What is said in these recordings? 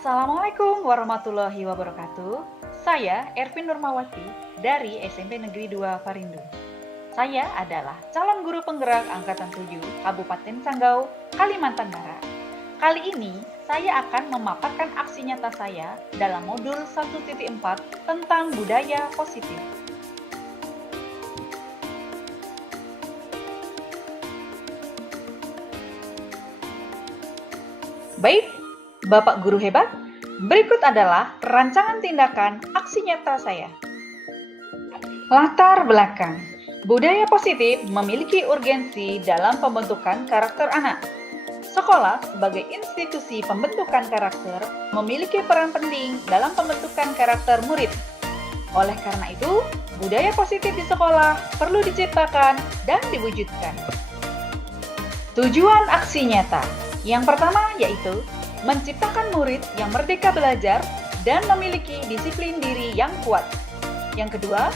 Assalamualaikum warahmatullahi wabarakatuh. Saya Ervin Nurmawati dari SMP Negeri 2 Farindu. Saya adalah calon guru penggerak Angkatan 7 Kabupaten Sanggau, Kalimantan Barat. Kali ini saya akan memaparkan aksi nyata saya dalam modul 1.4 tentang budaya positif. Baik, Bapak Guru hebat, berikut adalah rancangan tindakan aksi nyata saya. Latar belakang, budaya positif memiliki urgensi dalam pembentukan karakter anak. Sekolah sebagai institusi pembentukan karakter memiliki peran penting dalam pembentukan karakter murid. Oleh karena itu, budaya positif di sekolah perlu diciptakan dan diwujudkan. Tujuan aksi nyata yang pertama yaitu menciptakan murid yang merdeka belajar dan memiliki disiplin diri yang kuat. Yang kedua,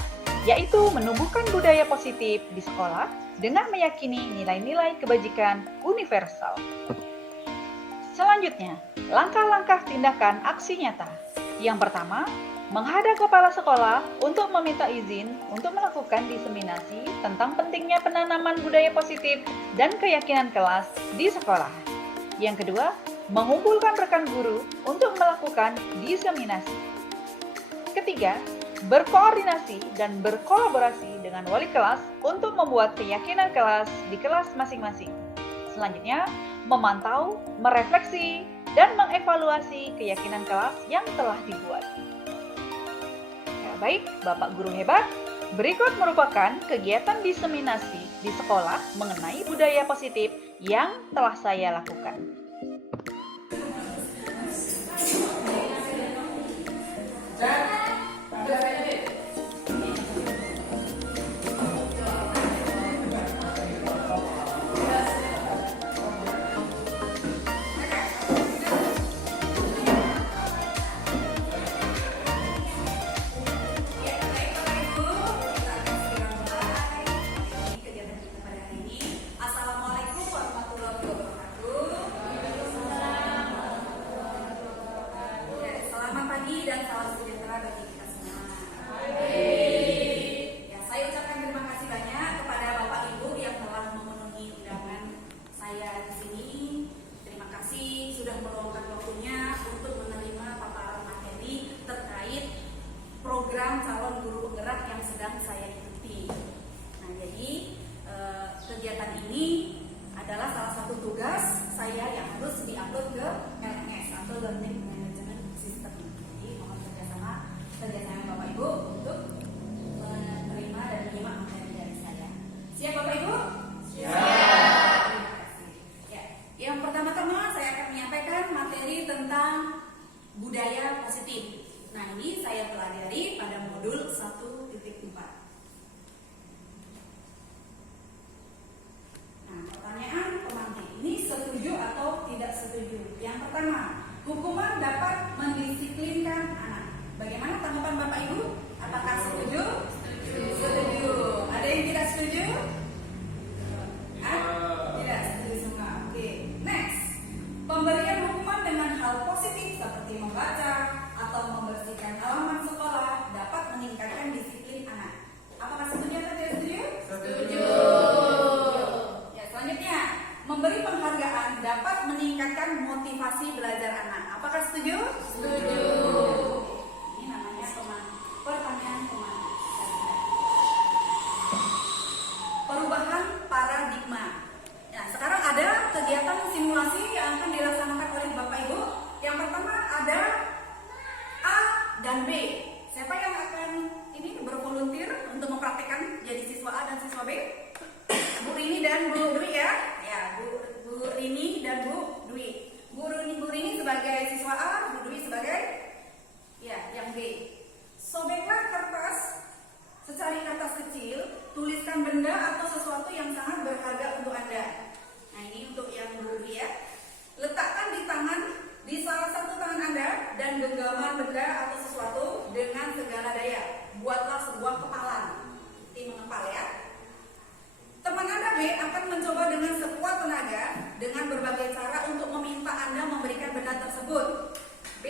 yaitu menumbuhkan budaya positif di sekolah dengan meyakini nilai-nilai kebajikan universal. Selanjutnya, langkah-langkah tindakan aksi nyata. Yang pertama, menghadap kepala sekolah untuk meminta izin untuk melakukan diseminasi tentang pentingnya penanaman budaya positif dan keyakinan kelas di sekolah. Yang kedua, mengumpulkan rekan guru untuk melakukan diseminasi. Ketiga, berkoordinasi dan berkolaborasi dengan wali kelas untuk membuat keyakinan kelas di kelas masing-masing. Selanjutnya, memantau, merefleksi, dan mengevaluasi keyakinan kelas yang telah dibuat. Ya, baik, Bapak Guru hebat, berikut merupakan kegiatan diseminasi di sekolah mengenai budaya positif yang telah saya lakukan. Program calon guru penggerak yang sedang saya ikuti. Nah, jadi kegiatan ini adalah salah satu tugas saya yang harus diupload ke LMS atau Learning Management System. Jadi mohon kerjasama Bapak Ibu untuk menerima dan menyimak materi dari saya. Siap Bapak Ibu? Siap. Terima kasih. Ya, yang pertama-tama saya akan menyampaikan materi tentang budaya positif. Nah, ini saya pelajari pada modul 1.4. Nah, pertanyaan pemantik ini setuju atau tidak setuju? Yang pertama, hukuman dapat mendisiplinkan anak. Bagaimana tanggapan Bapak Ibu? Apakah setuju? Setuju. Ada yang tidak setuju? Tidak setuju semua. Oke. Next. Pemberian hukuman dengan hal positif seperti membaca atau membersihkan halaman sekolah dapat meningkatkan disiplin anak. Apakah setuju atau tidak setuju? Setuju. Ya, selanjutnya, memberi penghargaan dapat meningkatkan motivasi belajar anak. Apakah setuju? Setuju. Ini namanya pertanyaan pemantik. Perubahan paradigma. Nah, sekarang ada kegiatan simulasi yang akan dilaksanakan oleh Bapak Ibu. Yang pertama ada A dan B. Siapa yang akan ini bervolunteer untuk mempraktikkan jadi siswa A dan siswa B? Bu Rini dan Bu Dwi ya. Ya, Bu Rini dan Bu Dwi. Bu Rini sebagai siswa A, Bu Dwi sebagai yang B. Sobeklah kertas, secari kertas kecil, tuliskan benda atau sesuatu yang sangat berharga untuk Anda. Nah, ini untuk yang Bu Dwi ya. Letakkan di salah satu tangan Anda dan genggaman benda atau sesuatu dengan segala daya. Buatlah sebuah kepalan. Ini mengepal ya. Teman Anda B akan mencoba dengan sekuat tenaga dengan berbagai cara untuk meminta Anda memberikan benda tersebut. B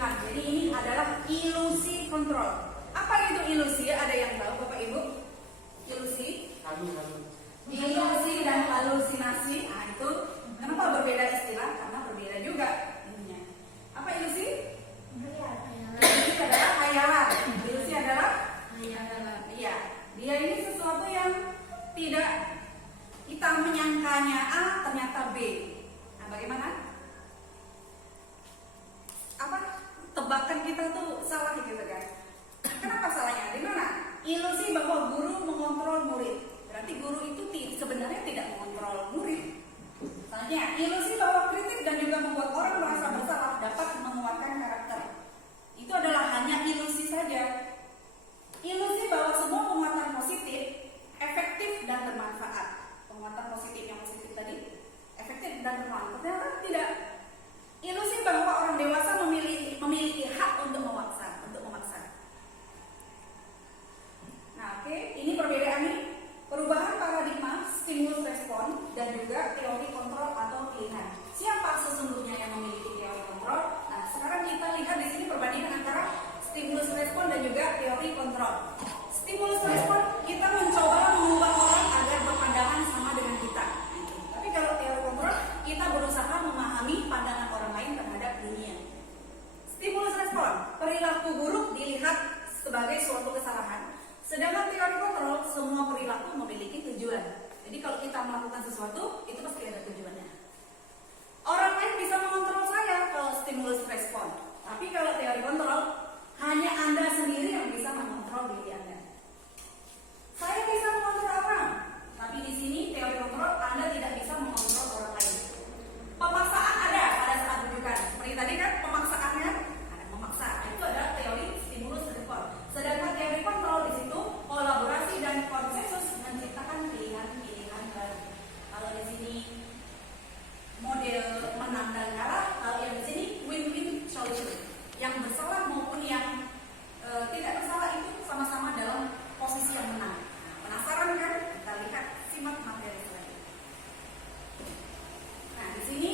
pilihan. Jadi ini adalah ilusi kontrol. Apa itu ilusi? Ada yang tahu Bapak Ibu? Ilusi? Ilusi dan halusinasi. Nah itu kenapa berbeda istilah? Karena berbeda juga ininya. Apa ilusi? Ilusi adalah hayalan. Ilusi adalah hayalan. Iya. Dia ini sesuatu yang tidak kita menyangkanya A ternyata B. Nah bagaimana? Apa tebakan kita tuh salah gitu kan? Kenapa salahnya? Di mana? Ilusi bahwa guru mengontrol murid. Berarti guru itu sebenarnya tidak mengontrol murid. Selanjutnya, ilusi bahwa kritik dan juga membuat orang merasa bersalah dapat menguatkan karakter. Itu adalah hanya ilusi saja. Ilusi bahwa semua penguatan positif efektif dan bermanfaat. Penguatan positif yang positif tadi efektif dan bermanfaat. Ternyata tidak. Ilusi bahwa orang dewasa memiliki hak untuk memaksa. Nah, oke, ini perbedaannya. Perubahan paradigma, stimulus respon, dan juga teori kontrol atau pilihan. Siapa sesungguhnya yang memiliki teori kontrol? Nah, sekarang kita lihat di sini perbandingan antara stimulus respon dan juga teori kontrol. Stimulus respon, kita mencoba mengubah orang agar berpandangan sama dengan kita. Tapi kalau teori kontrol, kita berusaha memahami pandangan orang lain terhadap dunia. Stimulus respon, perilaku buruk dilihat sebagai suatu kesalahan. Sedangkan teori kontrol, semua perilaku memiliki tujuan. Jadi kalau kita melakukan sesuatu, itu pasti ada tujuannya. Orang lain bisa mengontrol saya kalau stimulus respon. Tapi kalau teori kontrol, hanya Anda sendiri yang bisa mengontrol diri Anda. Saya bisa mengontrol orang, tapi di sini teori kontrol Anda tidak bisa mengontrol orang lain. Pemaksaan ada pada saat rujukan. Seperti tadi kan pemaksaannya ada memaksa. Itu adalah teori stimulus respon. Sedangkan teori kontrol di situ kolaborasi dan konsensus menciptakan pilihan-pilihan baru. Kalau di sini model menang dan kalah, kalau yang di sini win-win solution. Yang bersalah maupun yang tidak bersalah itu sama-sama dalam posisi yang menang. Nah, penasaran kan? Kita lihat simak materi selanjutnya. Nah, di sini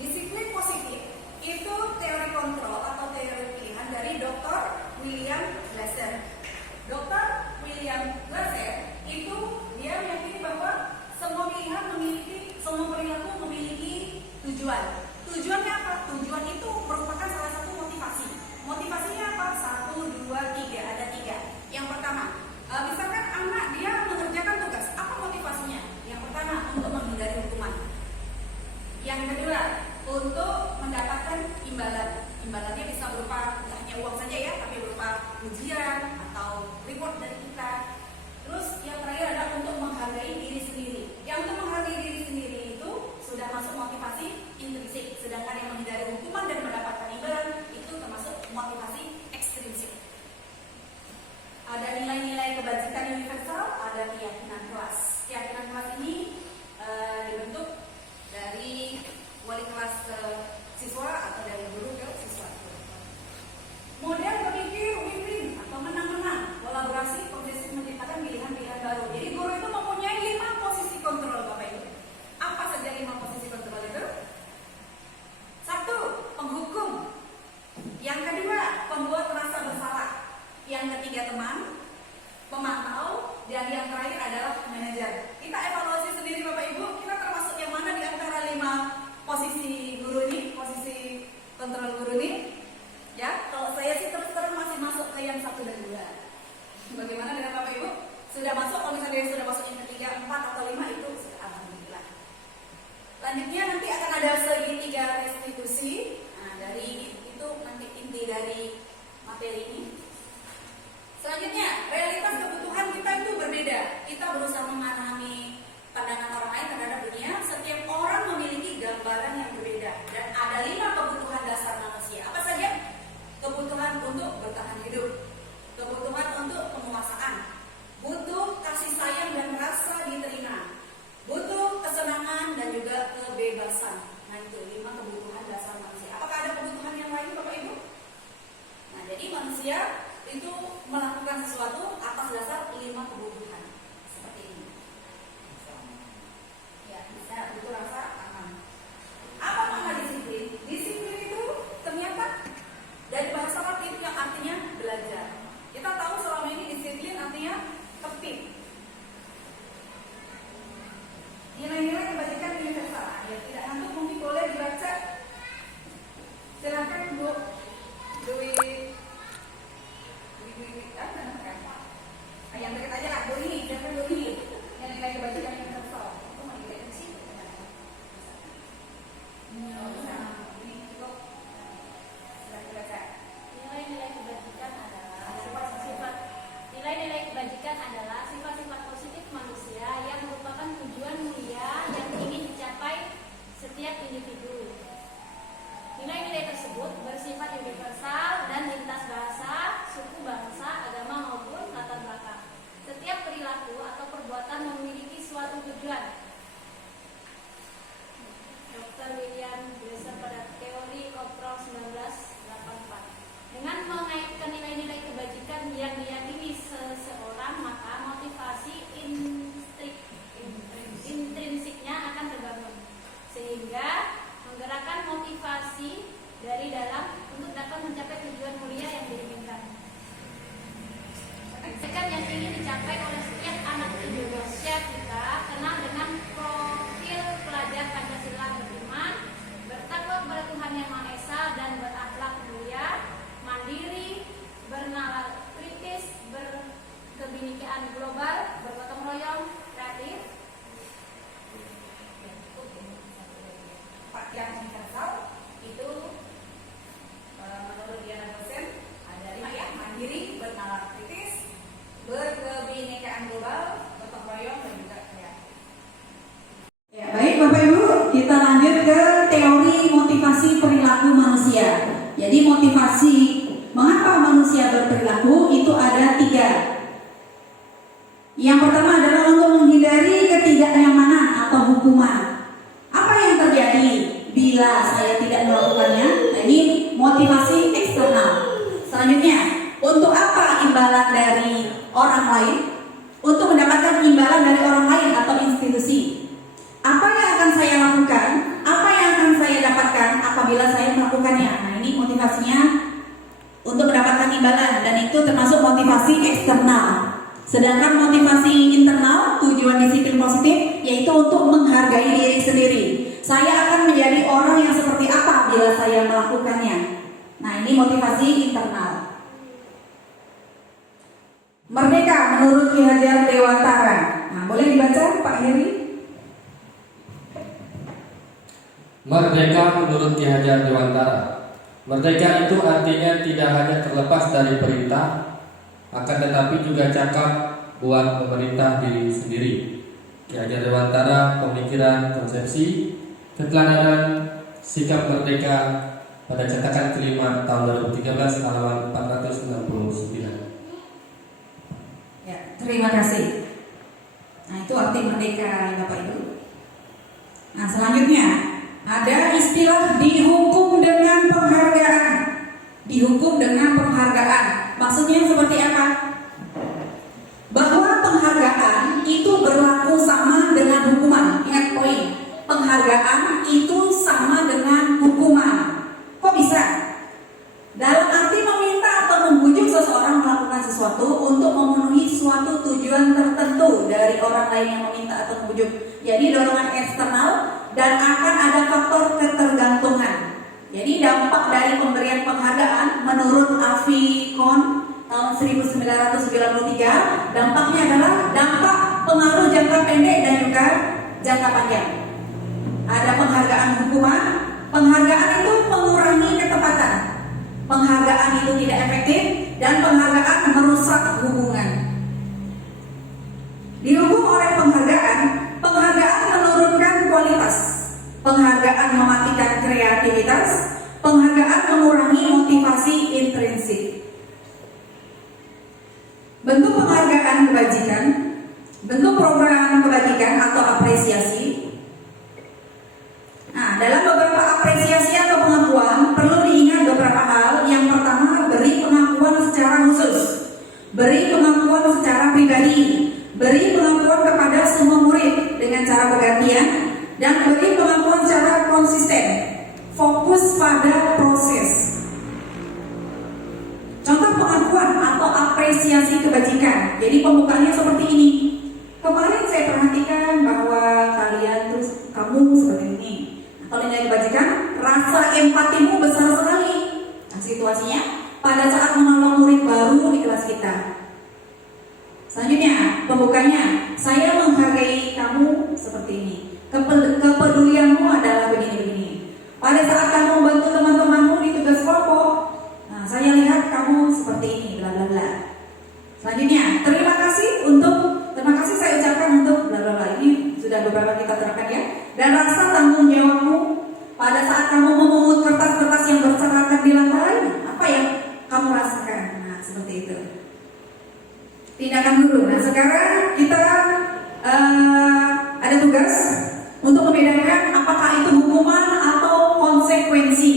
disiplin positif itu teori kontrol atau teori pilihan dari Dr. William Glasser. Dr. William Glasser itu dia meyakini bahwa semua pilihan semua perilaku memiliki tujuan. Tujuannya apa? Tujuan itu merupakan salah satu motivasi. Motivasinya apa? 1, 2, 3. Ada 3. Yang pertama, misalkan anak dia mengerjakan tugas. Apa motivasinya? Yang pertama, untuk menghindari hukuman. Yang kedua, untuk mendapatkan imbalan. Imbalannya bisa berupa tidak hanya uang saja ya, tapi berupa ujian atau reward dari kita. Terus yang terakhir adalah untuk menghargai diri sendiri. Yang untuk menghargai diri sendiri itu sudah masuk motivasi intrinsik, sedangkan yang menghindari hukuman dan mendapatkan imbalan itu termasuk motivasi ekstrinsik. Ada nilai-nilai kebajikan universal, ada keyakinan kelas. Keyakinan kelas ini dibentuk dari wali kelas ke siswa atau dari guru ke siswa. Model berpikir win-win atau menang-menang, kolaborasi, konsisten menciptakan pilihan-pilihan baru. Jadi guru itu mempunyai 5 posisi kontrol, Bapak Ibu. Apa saja 5 posisi kontrol itu? 1, penghukum. Yang kedua, pembuat rasa bersalah. Yang ketiga, teman, pemantau, dan yang terakhir adalah manajer. Kita evaluasi sendiri, Bapak Ibu, kita termasuk yang mana di antara 5 posisi guru ini, posisi kontrol guru ini? Ya, kalau saya sih terus terang masih masuk ke yang 1 dan 2. Bagaimana dengan Bapak Ibu? Sudah masuk, kalau misalnya sudah masuk yang ketiga, 4 atau 5 itu sudah alhamdulillah. Selanjutnya nanti akan ada segitiga restitusi. Nah, dari itu nanti inti dari materi ini. Selanjutnya, realitas kebutuhan kita itu berbeda. Kita berusaha memahami pandangan orang lain terhadap dunia. Setiap orang memiliki gambaran yang berbeda. Dan ada 5 kebutuhan dasar manusia. Apa saja? Kebutuhan untuk bertahan hidup, kebutuhan untuk penguasaan, butuh kasih sayang dan rasa diterima, butuh kesenangan dan juga kebebasan. Nah itu 5 kebutuhan dasar manusia. Apakah ada kebutuhan yang lain, Bapak Ibu? Nah jadi manusia itu melakukan sesuatu atas dasar 5 kebutuhan seperti ini. Ya bisa butuh rasa aman. Apa makna disiplin? Disiplin itu ternyata dari ingin dicapai oleh setiap anak Indonesia kita, kenal dengan profil pelajar Pancasila beriman, bertakwa kepada Tuhan Yang Maha Esa dan berakhlak mulia, mandiri, bernalar kritis, berkebinekaan global, bergotong royong, kreatif. Pak yang universal itu menurut Diana dosen ada 5 ya: mandiri, bernalar kritis, berkebinekaan global, gotong royong, dan juga kreatif. Ya, baik Bapak Ibu, kita lanjut ke teori motivasi perilaku manusia. Jadi motivasi mengapa manusia berperilaku itu ada 3. Yang pertama adalah untuk menghindari ketidaknyamanan atau hukuman. Apa yang terjadi bila saya tidak melakukannya? Nah, ini motivasi eksternal. Selanjutnya, untuk apa imbalan dari orang lain? Untuk mendapatkan imbalan dari orang lain atau institusi. Apa yang akan saya lakukan? Apa yang akan saya dapatkan apabila saya melakukannya? Nah, ini motivasinya untuk mendapatkan imbalan, dan itu termasuk motivasi eksternal. Sedangkan motivasi internal, tujuan disiplin positif, yaitu untuk menghargai diri sendiri. Saya akan menjadi orang yang seperti apa bila saya melakukannya. Nah, ini motivasi internal. Merdeka menurut Ki Hajar Dewantara. Nah, boleh dibaca Pak Heri? Merdeka menurut Ki Hajar Dewantara. Merdeka itu artinya tidak hanya terlepas dari perintah, akan tetapi juga cakap buat memerintah diri sendiri. Ki Hajar Dewantara, Pemikiran, Konsepsi, Keteladanan, Sikap Merdeka pada cetakan kelima tahun 2013 halaman 469. Ya, terima kasih. Nah, itu arti merdeka Bapak Ibu. Nah, selanjutnya ada istilah dihukum dengan penghargaan. Dihukum dengan penghargaan. Maksudnya seperti apa? Bahwa penghargaan itu berlaku sama dengan hukuman. Ingat poin. Penghargaan itu sama dengan hukuman. Kok bisa? Dalam arti meminta atau membujuk seseorang melakukan sesuatu untuk memenuhi suatu tujuan tertentu dari orang lain yang meminta atau membujuk. Jadi dorongan eksternal, dan akan ada faktor ketergantungan. Jadi dampak dari pemberian penghargaan menurut Avi Kohn tahun 1993, dampaknya adalah dampak pengaruh jangka pendek dan juga jangka panjang. Ada penghargaan hukuman. Penghargaan itu mengurangi ketepatan. Penghargaan itu tidak efektif, dan penghargaan merusak hubungan. Dihukum oleh penghargaan, penghargaan menurunkan kualitas. Penghargaan mematikan kreativitas. Penghargaan mengurangi motivasi intrinsik. Bentuk penghargaan kebajikan, bentuk program kebajikan atau apresiasi. Nah, dalam beberapa apresiasi atau pengakuan perlu diingat beberapa hal. Yang pertama, beri pengakuan secara khusus, beri pengakuan secara pribadi, beri pengakuan kepada semua murid dengan cara bergantian, dan beri pengakuan secara konsisten. Fokus pada proses. Contoh pengakuan atau apresiasi kebajikan. Jadi pembukaannya seperti ini. Kemarin saya perhatikan bahwa kamu seperti ini. Kalau nilai kebajikan, rasa empatimu besar sekali. Nah, situasinya pada saat menolong murid baru di kelas kita. Selanjutnya, pembukanya, saya menghargai kamu seperti ini. Kepedulianmu adalah begini-begini. Pada saat kamu membantu teman-temanmu di tugas kelompok, nah, saya lihat kamu seperti ini, bla bla bla. Selanjutnya, terima kasih saya ucapkan untuk bla bla bla. Ini sudah beberapa kita terapkan ya. Dan rasa tanggung jawabmu pada saat kamu memungut kertas-kertas yang berserakan di lantai, apa yang kamu rasakan? Nah, seperti itu. Tindakan dulu. Nah, sekarang kita ada tugas untuk membedakan apakah itu hukuman atau konsekuensi.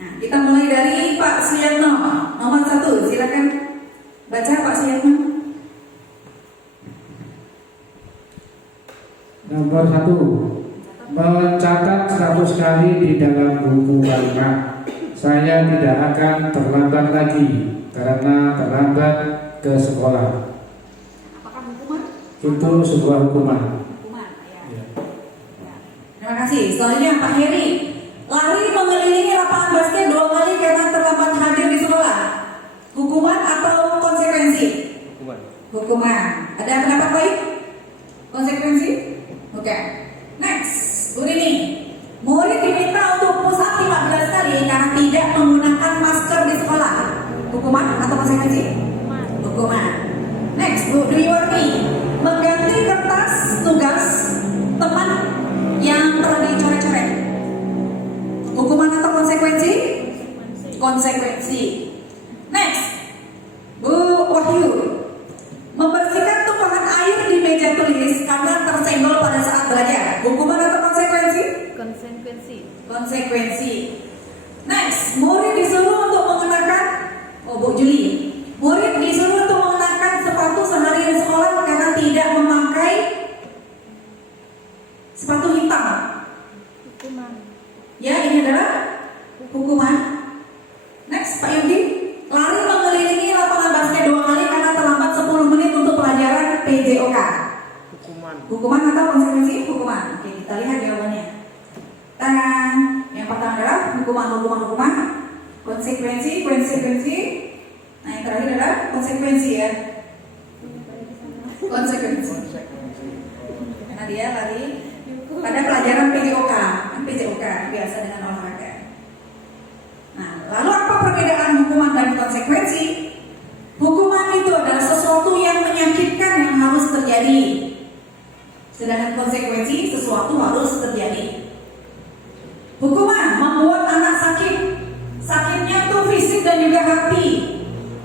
Nah, kita mulai dari Pak Suyatno, nomor 1. Silakan baca Pak Suyatno. Nomor 1, mencatat 100 kali di dalam buku kalimat. Saya tidak akan terlambat lagi karena terlambat ke sekolah. itu sebuah hukuman. Hukuman, ya. Ya. Terima kasih. Selanjutnya Pak Heri. Lari mengelilingi lapangan basket 2 kali karena terlambat hadir di sekolah. Hukuman atau konsekuensi? Hukuman. Ada pendapat baik? Konsekuensi? Oke. Next, Bu Rini. Murid diminta untuk push up 15 kali karena tidak menggunakan masker di sekolah. Hukuman atau konsekuensi? Hukuman. Next, Bu Dwi Warni. Mengganti kertas tugas teman yang telah dicoret-coret. Hukuman atau konsekuensi? Konsekuensi. Next, Bu Wahyu. Membersihkan tumpahan air di meja tulis karena tersenggol pada saat belajar. Hukuman atau konsekuensi? Konsekuensi. Next, murid disuruh untuk mengenakan, Bu Juli. Murid disuruh untuk mengenakan sepatu sehari di sekolah karena tidak memakai sepatu hitam. Ya, ini adalah hukuman. Next, Pak Yogi. Lari mengelilingi lapangan basket 2 kali karena terlambat 10 menit untuk pelajaran PJOK. Hukuman atau konsekuensi? Hukuman. Oke, kita lihat jawabannya. Dan yang pertama adalah hukuman. Konsekuensi. Nah, yang terakhir adalah konsekuensi ya. Konsekuensi. Karena dia lari pada pelajaran PJOK. PJOK biasa dengan olahraga. Nah, lalu apa perbedaan hukuman dan konsekuensi? Hukuman itu adalah sesuatu yang menyakitkan yang harus terjadi. Sedangkan konsekuensi sesuatu harus terjadi. Hukuman membuat anak sakit. Sakitnya itu fisik dan juga hati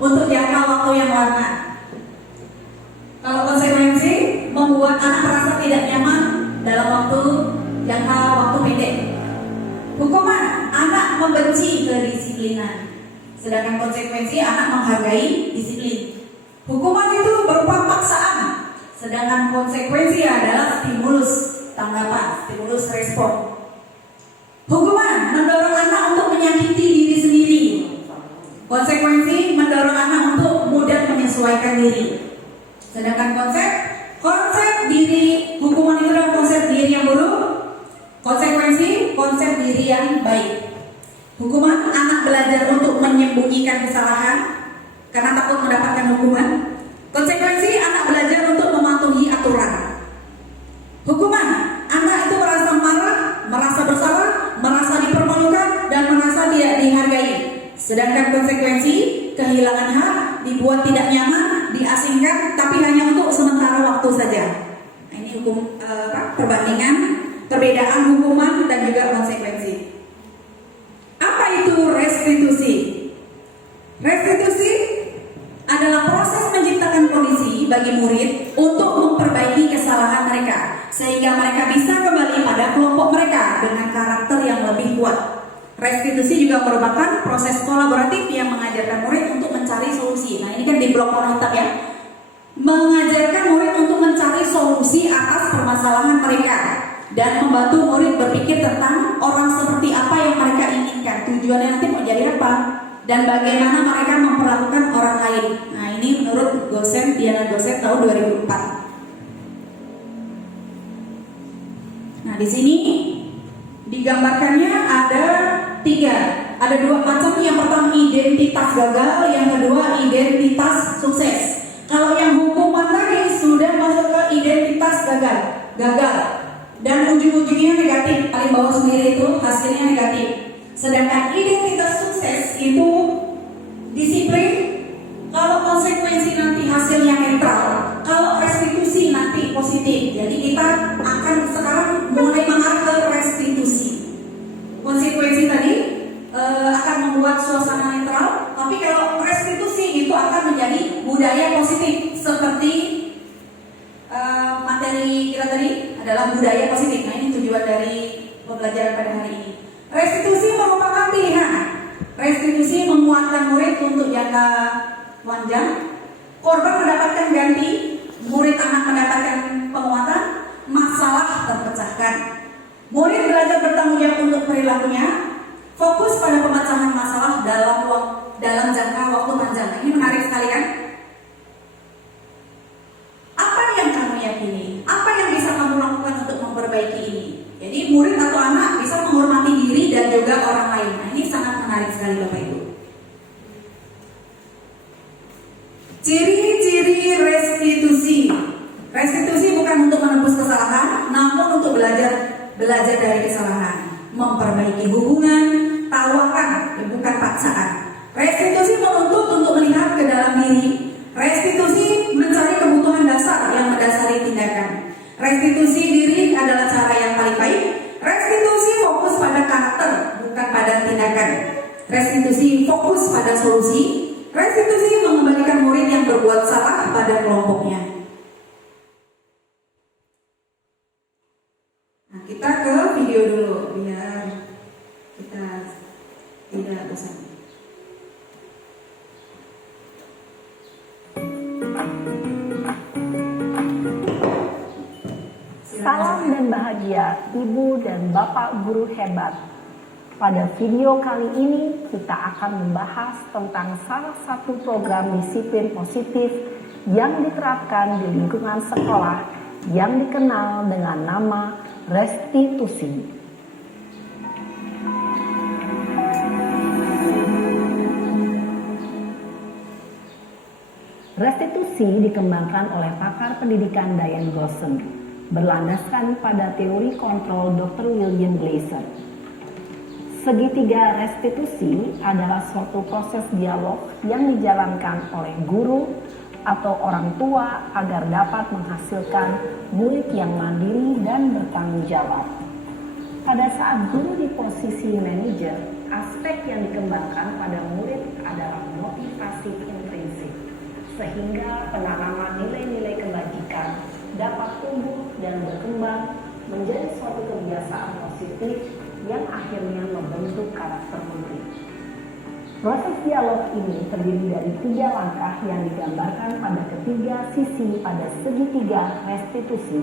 untuk jangka waktu yang lama. Kalau konsekuensi membuat anak merasa tidak nyaman dalam jangka waktu pendek. Hukuman anak membenci kedisiplinan. Sedangkan konsekuensi anak menghargai disiplin. Hukuman itu berupa paksaan. Sedangkan konsekuensi adalah stimulus tanggapan, stimulus respon. Hukuman mendorong anak untuk menyakiti diri sendiri. Konsekuensi mendorong anak untuk mudah menyesuaikan diri. Sedangkan konsep diri, hukuman itu adalah konsep diri yang buruk. Konsekuensi konsep diri yang baik. Hukuman anak belajar untuk menyembunyikan kesalahan karena takut mendapatkan hukuman. Konsekuensi anak belajar untuk mematuhi aturan. Hukuman anak itu merasa marah, merasa bersalah, merasa dipermalukan dan merasa tidak dihargai. Sedangkan konsekuensi kehilangan hak, dibuat tidak nyaman, diasingkan, tapi hanya untuk sementara waktu saja. Nah, ini perbandingan, perbedaan hukuman dan juga konsekuensi. Apa itu restitusi? Restitusi adalah proses menciptakan kondisi bagi murid untuk memperbaiki kesalahan mereka sehingga mereka bisa kembali pada kelompok mereka dengan karakter yang lebih kuat. Restitusi juga merupakan proses kolaboratif yang mengajarkan murid untuk mencari solusi. Nah, ini kan di blok warna hitam ya. Mengajarkan murid untuk mencari solusi atas permasalahan mereka dan membantu murid berpikir tentang orang seperti apa yang mereka inginkan, tujuannya nanti mau jadi apa, dan bagaimana mereka memperlakukan orang lain. Nah, ini menurut dosen Diana Dosen tahun 2004. Nah, di sini digambarkannya ada 3, ada 2 macam. Yang pertama identitas gagal, yang kedua identitas sukses. Kalau yang hukuman tadi sudah masuk ke identitas gagal, dan ujung-ujungnya negatif, paling bawah sendiri itu hasilnya negatif. Sedangkan identitas sukses itu disiplin, kalau konsekuensi nanti hasilnya netral, kalau restitusi nanti positif. Jadi kita akan sekarang mulai mengarah ke restitusi. Konsekuensi tadi akan membuat suasana netral, tapi kalau restitusi itu akan menjadi budaya positif seperti materi kita tadi adalah budaya positif. Nah, ini tujuan dari pembelajaran pada hari ini. Restitusi merupakan pilihan. Restitusi menguatkan murid untuk jangka panjang. Korban mendapatkan ganti, murid anak mendapatkan penguatan, masalah terpecahkan. Murid belajar bertanggung jawab untuk perilakunya, fokus pada pemecahan masalah dalam jangka waktu panjang. Ini menarik sekali kan? Apa yang kamu Ciri-ciri restitusi. Restitusi bukan untuk menebus kesalahan, namun untuk belajar dari kesalahan, memperbaiki hubungan, tawakan, bukan paksaan. Restitusi menuntut untuk melihat ke dalam diri. Restitusi mencari kebutuhan dasar yang mendasari tindakan. Restitusi diri adalah cara yang paling baik. Restitusi fokus pada karakter, bukan pada tindakan. Restitusi fokus pada solusi. Restitusi mengembalikan murid yang berbuat salah pada kelompoknya. Nah, kita ke video dulu biar kita tidak bosan. Salam dan bahagia Ibu dan Bapak guru hebat. Pada video kali ini kita akan membahas tentang salah satu program disiplin positif yang diterapkan di lingkungan sekolah yang dikenal dengan nama restitusi. Restitusi dikembangkan oleh pakar pendidikan Diane Gosson, berlandaskan pada teori kontrol Dr. William Glasser. Segitiga restitusi adalah suatu proses dialog yang dijalankan oleh guru atau orang tua agar dapat menghasilkan murid yang mandiri dan bertanggung jawab. Pada saat guru di posisi manajer, aspek yang dikembangkan pada murid adalah motivasi intrinsik, sehingga penanaman nilai-nilai kebajikan dapat tumbuh dan berkembang menjadi suatu kebiasaan positif yang akhirnya membentuk karakter murid. Proses dialog ini terdiri dari 3 langkah yang digambarkan pada ketiga sisi pada segitiga restitusi.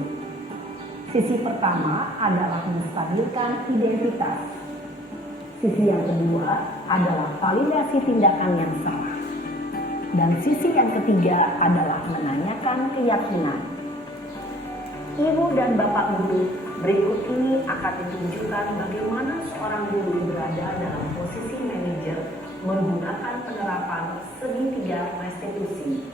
Sisi pertama adalah menstabilkan identitas. Sisi yang kedua adalah validasi tindakan yang salah. Dan sisi yang ketiga adalah menanyakan keyakinan. Ibu dan Bapak guru, berikut ini akan ditunjukkan bagaimana seorang guru berada dalam posisi manajer menggunakan penerapan segitiga restitusi.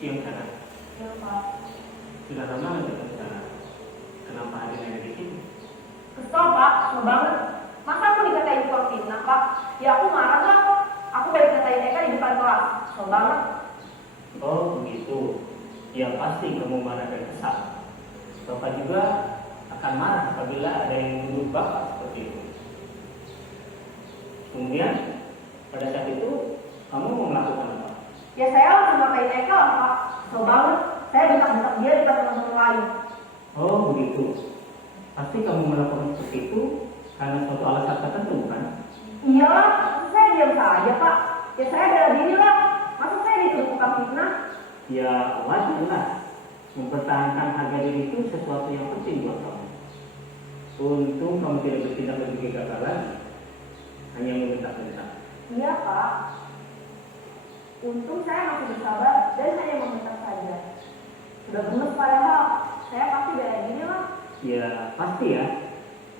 Yang sana. Ya Pak. Sudah lama nggak ke sana? Kenapa ada di sini? Kesel Pak, kesel banget. Masa aku dikatain tukang fitnah Pak? Ya aku marah lah. Aku balik katain Eka di depan kelas. Kesel banget. Oh begitu. Ya pasti kamu marah dan kesal. Bapak juga akan marah apabila ada yang menuduh Bapak seperti itu. Kemudian pada saat itu kamu mau melakukan apa? Ya saya langsung ngatain Eka lah Pak. Kesel banget. Saya bentak-bentak dia di depan teman-teman lain. Oh begitu. Pasti kamu melakukan seperti itu karena suatu alasan tertentu, bukan? Iya, masa saya diam saja Pak. Ya saya bela diri lah. Masa saya dituduh tukang fitnah? Ya wajarlah. Mempertahankan harga diri itu sesuatu yang penting buat kamu. Untung kamu tidak bertindak lebih kegagalan, hanya membentak-bentak. Iya Pak. Untung saya masih bersabar dan hanya meminta saja. Sudah gemes padahal, saya pasti bela diri lah. Ya pasti ya.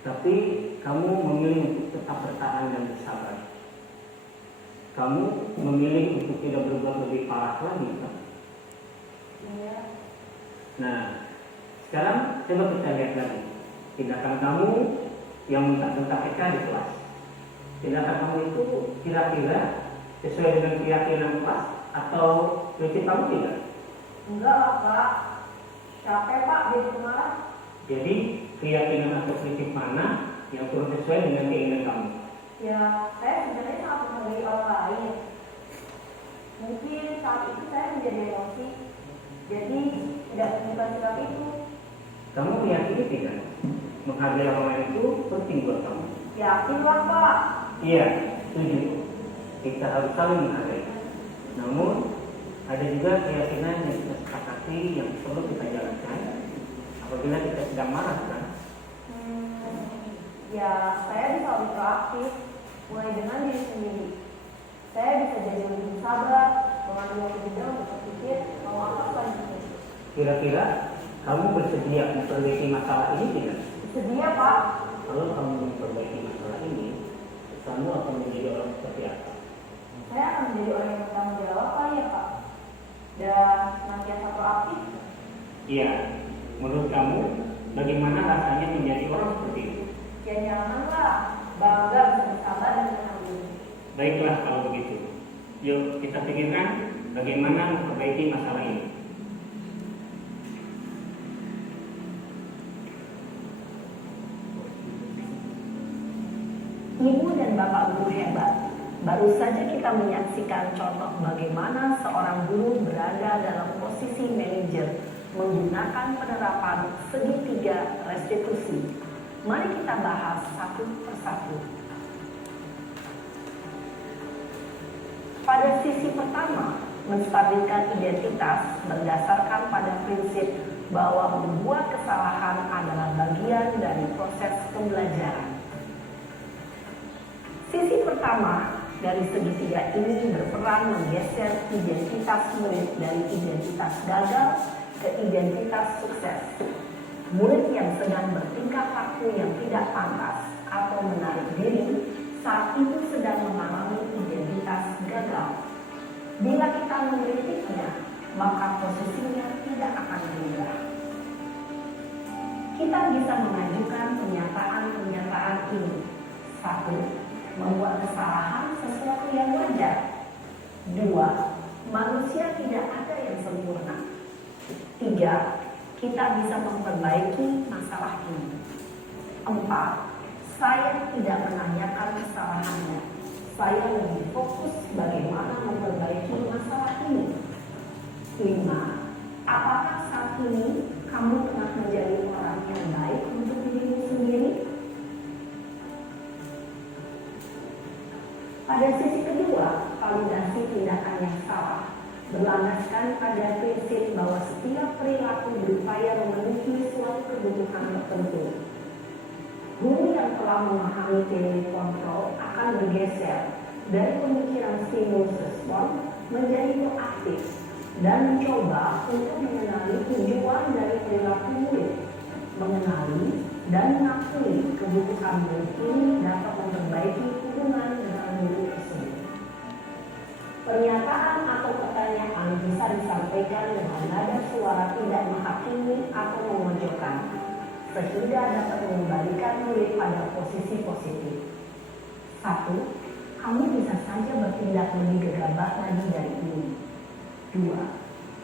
Tapi kamu memilih untuk tetap bertahan dan bersabar. Kamu memilih untuk tidak berbuat lebih parah lagi, kan? Iya. Nah, sekarang coba kita lihat lagi tindakan kamu yang bentak-bentak Eka di kelas. Tindakan kamu itu kira-kira sesuai dengan keyakinan kelas atau prinsip kamu tidak? Enggak lah Pak. Capek Pak jadi pemarah. Jadi keyakinan atau prinsip mana yang kurang sesuai dengan keinginan kamu? Ya, saya sebenarnya sangat menghargai orang lain. Mungkin saat itu saya menjadi emosi, jadi tidak menunjukkan sikap itu. Kamu meyakini tidak? Menghargai orang lain itu penting buat kamu. Yakin lah Pak. Iya, setuju. Kita harus saling menghargai. Namun ada juga keyakinan yang kita sepakati yang perlu kita jalankan apabila kita sedang marah, kan? Ya, saya bisa lebih proaktif, mulai dengan diri sendiri. Saya bisa jadi lebih sabar, mengambil waktu juga untuk berpikir mau apa selanjutnya. Kira-kira kamu bersedia memperbaiki masalah ini tidak? Sedia, Pak. Kalau kamu memperbaiki masalah ini, kamu akan menjadi orang seperti apa? Saya akan menjadi orang yang bertanggung jawab, Pak, ya, Pak. Dan senantiasa proaktif. Iya, menurut kamu bagaimana rasanya menjadi orang seperti itu? Ya nyaman lah, bangga bisa bersabar dan tenang diri. Baiklah kalau begitu. Yuk kita pikirkan bagaimana memperbaiki masalah ini. Ibu dan Bapak guru hebat, baru saja kita menyaksikan contoh bagaimana seorang guru berada dalam posisi manajer menggunakan penerapan segitiga restitusi. Mari kita bahas satu persatu. Pada sisi pertama, menstabilkan identitas berdasarkan pada prinsip bahwa membuat kesalahan adalah bagian dari proses pembelajaran. Sisi pertama dari segitiga ini berperan menggeser identitas murid dari identitas gagal ke identitas sukses. Murid yang sedang bertingkah laku yang tidak pantas atau menarik diri saat itu sedang mengalami identitas gagal. Bila kita mengkritiknya, maka posisinya tidak akan berubah. Kita bisa mengajukan pernyataan-pernyataan ini. 1. Membuat kesalahan sesuatu yang wajar. 2. Manusia tidak ada yang sempurna. 3. Kita bisa memperbaiki masalah ini. 4. Saya tidak menanyakan kesalahannya. Saya lebih fokus bagaimana memperbaiki masalah ini. 5. Apakah saat ini kamu telah menjadi orang yang baik untuk dirimu sendiri? Pada sisi kedua, validasi tindakan yang salah berlandaskan pada prinsip bahwa setiap perilaku berupaya memenuhi suatu kebutuhan tertentu. Guru yang telah memahami teori kontrol akan bergeser dari pemikiran stimulus respon menjadi proaktif dan mencoba untuk mengenali tujuan dari perilaku murid, mengenali dan mengakui kebutuhan murid ini dapat memperbaiki hubungan dengan murid tersebut. Pernyataan atau pertanyaan bisa disampaikan dengan nada suara tidak menghakimi atau memojokkan, sehingga dapat mengembalikan murid pada posisi positif. 1. Kamu bisa saja bertindak lebih gegabah lagi dari ini. 2.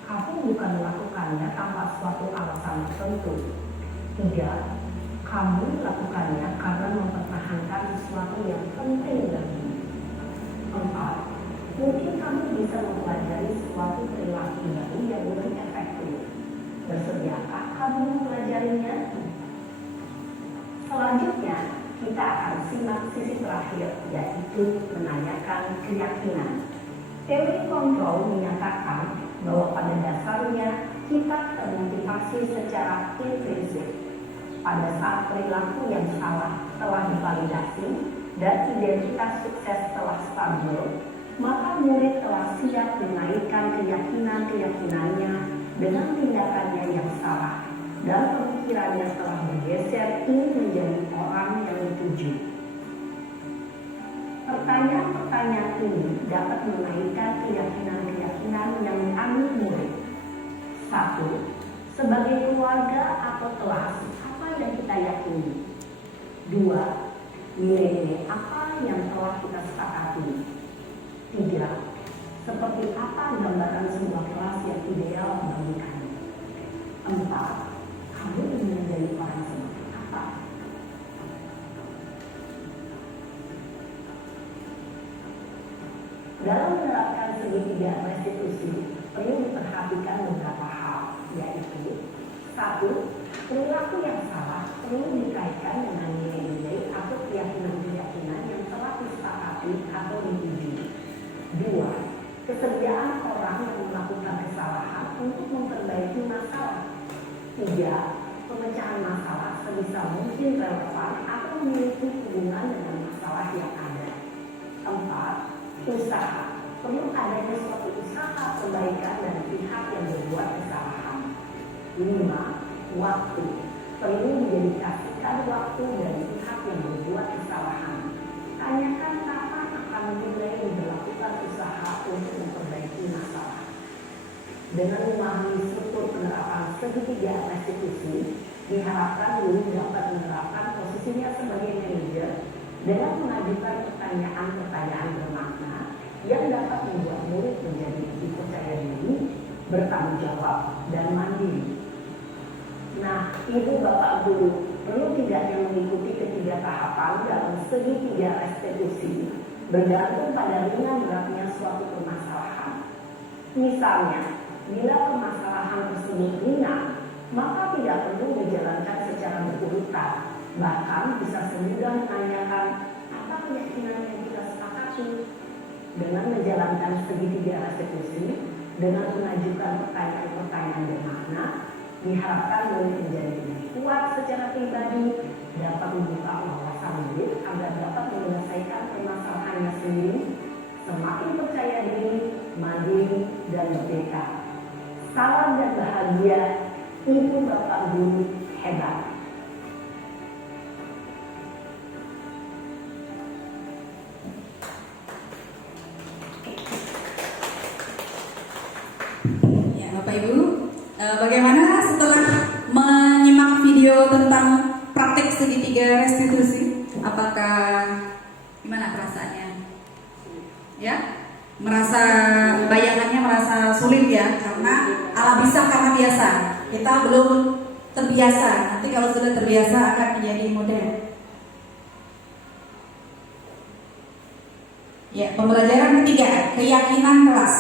Kamu bukan melakukannya tanpa suatu alasan tertentu. 3. Kamu melakukannya karena mempertahankan sesuatu yang penting bagimu. 4. Mungkin kamu bisa mempelajari suatu perilaku baru yang lebih efektif. Bersediakah kamu mempelajarinya? Selanjutnya, kita akan simak sisi terakhir, yaitu menanyakan keyakinan. Teori kontrol menyatakan bahwa pada dasarnya kita termotivasi secara intrinsik. Pada saat perilaku yang salah telah divalidasi dan identitas sukses telah stabil, maka murid telah siap menaikkan keyakinan-keyakinannya dengan tindakannya yang salah dan pemikirannya telah bergeser ingin menjadi orang yang dituju. Pertanyaan-pertanyaan ini dapat menaikkan keyakinan-keyakinan yang diambil murid. 1. Sebagai keluarga atau kelas, apa yang kita yakini? 2. Nilai-nilai apa yang telah kita sepakati? 3. Seperti apa gambaran sebuah kelas yang ideal bagi kami? 4. Kamu ingin menjadi orang seperti apa? Dalam menerapkan segitiga restitusi, perlu diperhatikan beberapa hal, yaitu 1. Perilaku yang salah perlu dikaitkan dengan nilai-nilai atau keyakinan-keyakinan yang telah disepakati atau dituju. 2. Kesediaan orang yang melakukan kesalahan untuk memperbaiki masalah. 3. Pemecahan masalah sebisa mungkin relevan atau memiliki hubungan dengan masalah yang ada. 4. Usaha. Perlu adanya suatu usaha perbaikan dari pihak yang berbuat kesalahan. 5. Waktu. Perlu mendedikasikan waktu dari pihak yang berbuat kesalahan. Tanyakan kapan akan mulai diberlakukan usaha untuk memperbaiki masalah. Dengan memahami struktur penerapan segitiga restitusi, diharapkan guru dapat menerapkan posisinya sebagai manajer dengan mengajukan pertanyaan-pertanyaan bermakna yang dapat membuat murid menjadi lebih percaya diri, bertanggung jawab, dan mandiri. Nah, Ibu Bapak Guru, perlu tidaknya mengikuti ketiga tahapan dalam segitiga restitusi bergantung pada ringan beratnya suatu permasalahan. Misalnya, bila permasalahan tersebut ringan, maka tidak perlu dijalankan secara berurutan. Bahkan bisa semudah menanyakan apa keyakinan yang kita sepakati. Dengan menjalankan segitiga restitusi, dengan mengajukan pertanyaan-pertanyaan bermakna, diharapkan murid menjadi lebih kuat secara pribadi, dapat membuka wawasan murid agar dapat menyelesaikan permasalahannya sendiri, semakin percaya diri, mandiri, dan merdeka. Salam dan bahagia, Ibu Bapak Guru hebat. Ya, Bapak Ibu, bagaimana setelah menyimak video tentang praktek segitiga restitusi? Apakah gimana perasaannya? Ya, merasa bayangannya merasa sulit ya, karena ala bisa karena biasa. Kita belum terbiasa. Nanti kalau sudah terbiasa akan menjadi model. Ya, pembelajaran ketiga, keyakinan kelas.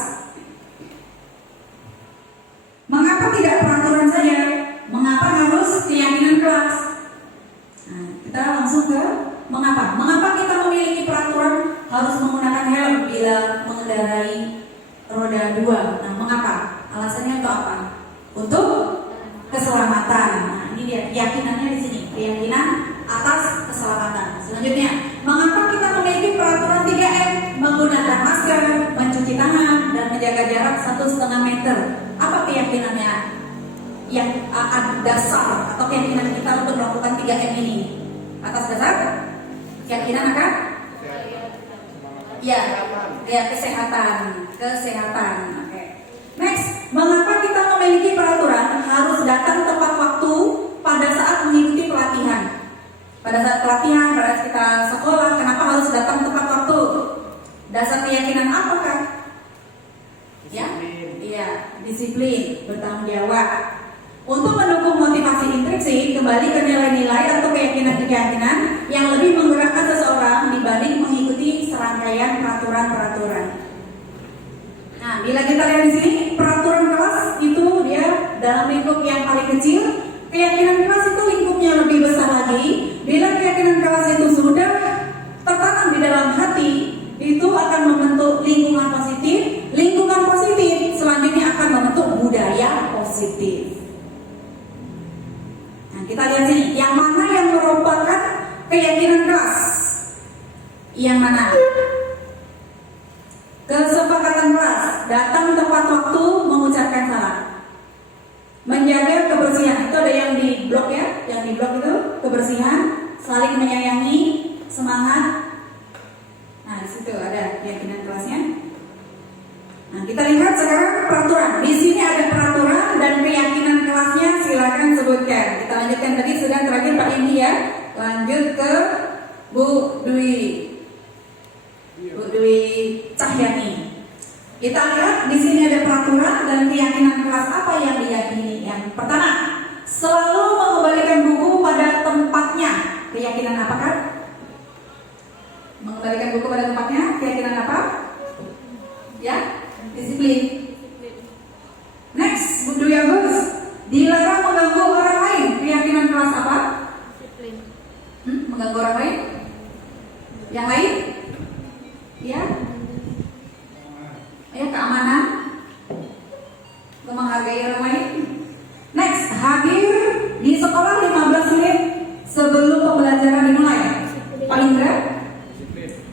Mengapa tidak peraturan saja? Mengapa harus keyakinan kelas? Nah, kita langsung ke mengapa. Mengapa kita memiliki peraturan harus menggunakan helm bila mengendarai roda 2? Nah, mengapa? Alasannya untuk apa? Untuk keselamatan. Nah, ini dia keyakinannya di sini. Keyakinan atas keselamatan. Selanjutnya, mengapa kita memiliki peraturan 3M? Menggunakan masker, mencuci tangan, dan menjaga jarak 1,5 meter. Apa keyakinannya yang dasar atau keyakinan kita untuk melakukan 3M ini? Atas dasar keyakinan akan kesehatan. Oke. Next, mengapa kita memiliki peraturan harus datang tepat waktu pada saat mengikuti pelatihan? Pada saat pelatihan, pada saat kita sekolah, kenapa harus datang tepat waktu? Dasar keyakinan apakah? Iya, disiplin, bertanggung jawab. Untuk mendukung motivasi intrinsik, kembali ke nilai-nilai atau keyakinan-keyakinan yang lebih menggerakkan seseorang dibanding mengikuti serangkaian peraturan-peraturan. Nah, bila kita lihat di sini, peraturan kelas itu dia dalam lingkup yang paling kecil, keyakinan kelas itu lingkupnya lebih besar lagi. Bila keyakinan kelas itu sudah tertanam di dalam hati, itu akan membentuk lingkungan positif. Lingkungan positif selanjutnya akan membentuk budaya positif. Nah, kita lihat sini, yang mana yang merupakan keyakinan kelas? Yang mana? Kesepakatan kelas, datang tepat waktu, mengucapkan salam. Menjaga kebersihan, itu ada yang di blok ya, yang di blok itu kebersihan, saling menyayangi, semangat. Nah, di situ ada keyakinan kelasnya. Nah, kita lihat sekarang peraturan. Di sini ada peraturan dan keyakinan kelasnya. Silakan sebutkan. Kita lanjutkan, tadi sudah terakhir Pak Indi ya. Lanjut ke Bu Dwi Cahyani. Kita lihat di sini ada peraturan dan keyakinan kelas apa yang diyakini. Yang pertama, selalu mengembalikan buku pada tempatnya. Keyakinan apakah? Mengembalikan buku pada tempatnya. Keyakinan apa? Ya, disiplin. Next, Bu Dwi Agus, dilarang mengganggu orang lain. Keyakinan kelas apa? Disiplin. Mengganggu orang lain? Yang lain? Ya, keamanan, menghargai orang lain. Next, hadir di sekolah 15 menit sebelum pembelajaran dimulai. Paling berat?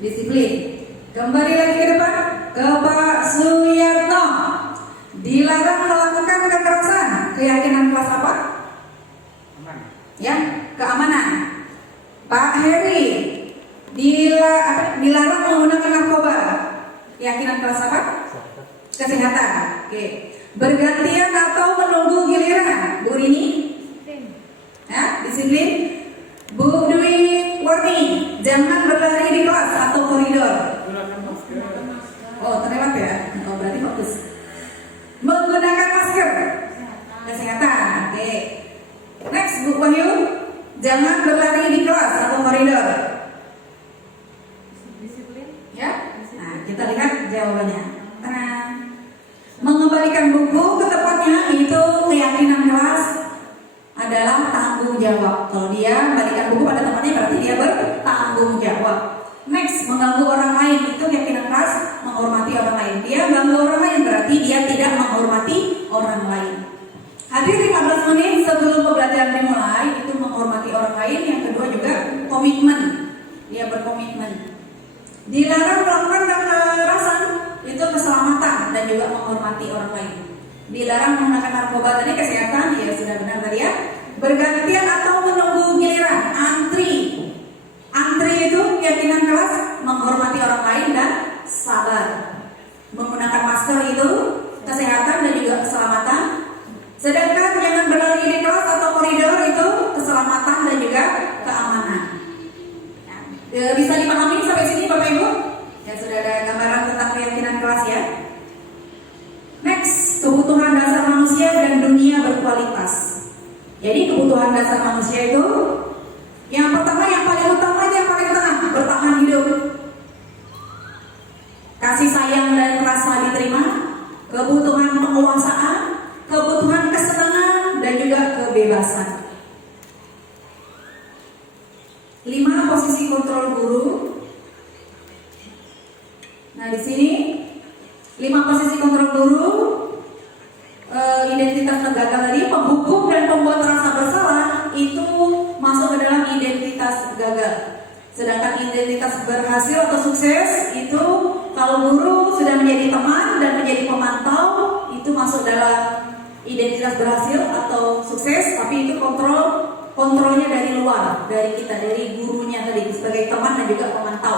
Disiplin. Kembali lagi ke depan ke Pak Suyarto. Dilarang melakukan kekerasan. Keyakinan kelas apa? dilarang menggunakan narkoba. Keyakinan kelas apa? Kesehatan. Oke. Bergantian atau menunggu giliran. Bu Rini? Ya, disiplin. Bu Dwi Warni, jangan berlari di kelas atau koridor. Oh, terlewat ya? Oh, berarti bagus. Menggunakan masker. Kesehatan. Oke. Next, Bu Wahyu, jangan berlari di kelas atau koridor. Ya? Nah, kita lihat jawabannya. Tenang. Mengembalikan buku ke tempatnya itu keyakinan kelas adalah tanggung jawab. Kalau dia membalikan buku pada tempatnya berarti dia bertanggung jawab. Next, mengganggu orang lain itu keyakinan kelas menghormati orang lain. Dia mengganggu orang lain berarti dia tidak menghormati orang lain. Hadir 15 menit sebelum pembelajaran dimulai itu menghormati orang lain. Yang kedua juga komitmen. Dia berkomitmen. Dilarang melakukan kekerasan itu keselamatan dan juga menghormati orang lain. Dilarang menggunakan narkoba tadi kesehatan, ya sudah benar tadi ya. Bergantian atau menunggu giliran, antri. Antri itu keyakinan kelas menghormati orang lain dan sabar. Menggunakan masker itu kesehatan dan juga keselamatan. Sedangkan jangan berlari di kelas atau koridor itu keselamatan dan juga keamanan. Bisa dipahami sampai sini Bapak Ibu? Ya sudah ada gambaran tentang keyakinan kelas ya. Next, kebutuhan dasar manusia dan dunia berkualitas. Jadi kebutuhan dasar manusia itu yang pertama, yang paling utama, yang paling tengah, bertahan hidup. Kasih sayang dan rasa diterima, kebutuhan penguasaan, kebutuhan kesenangan dan juga kebebasan. 5 posisi kontrol guru. Nah, di sini 5 posisi kontrol guru, identitas tergagal tadi, penghukum dan pembuat rasa bersalah itu masuk ke dalam identitas gagal. Sedangkan identitas berhasil atau sukses itu kalau guru sudah menjadi teman dan menjadi pemantau itu masuk dalam identitas berhasil atau sukses, tapi itu kontrolnya dari luar, dari kita, dari gurunya tadi sebagai teman dan juga pemantau.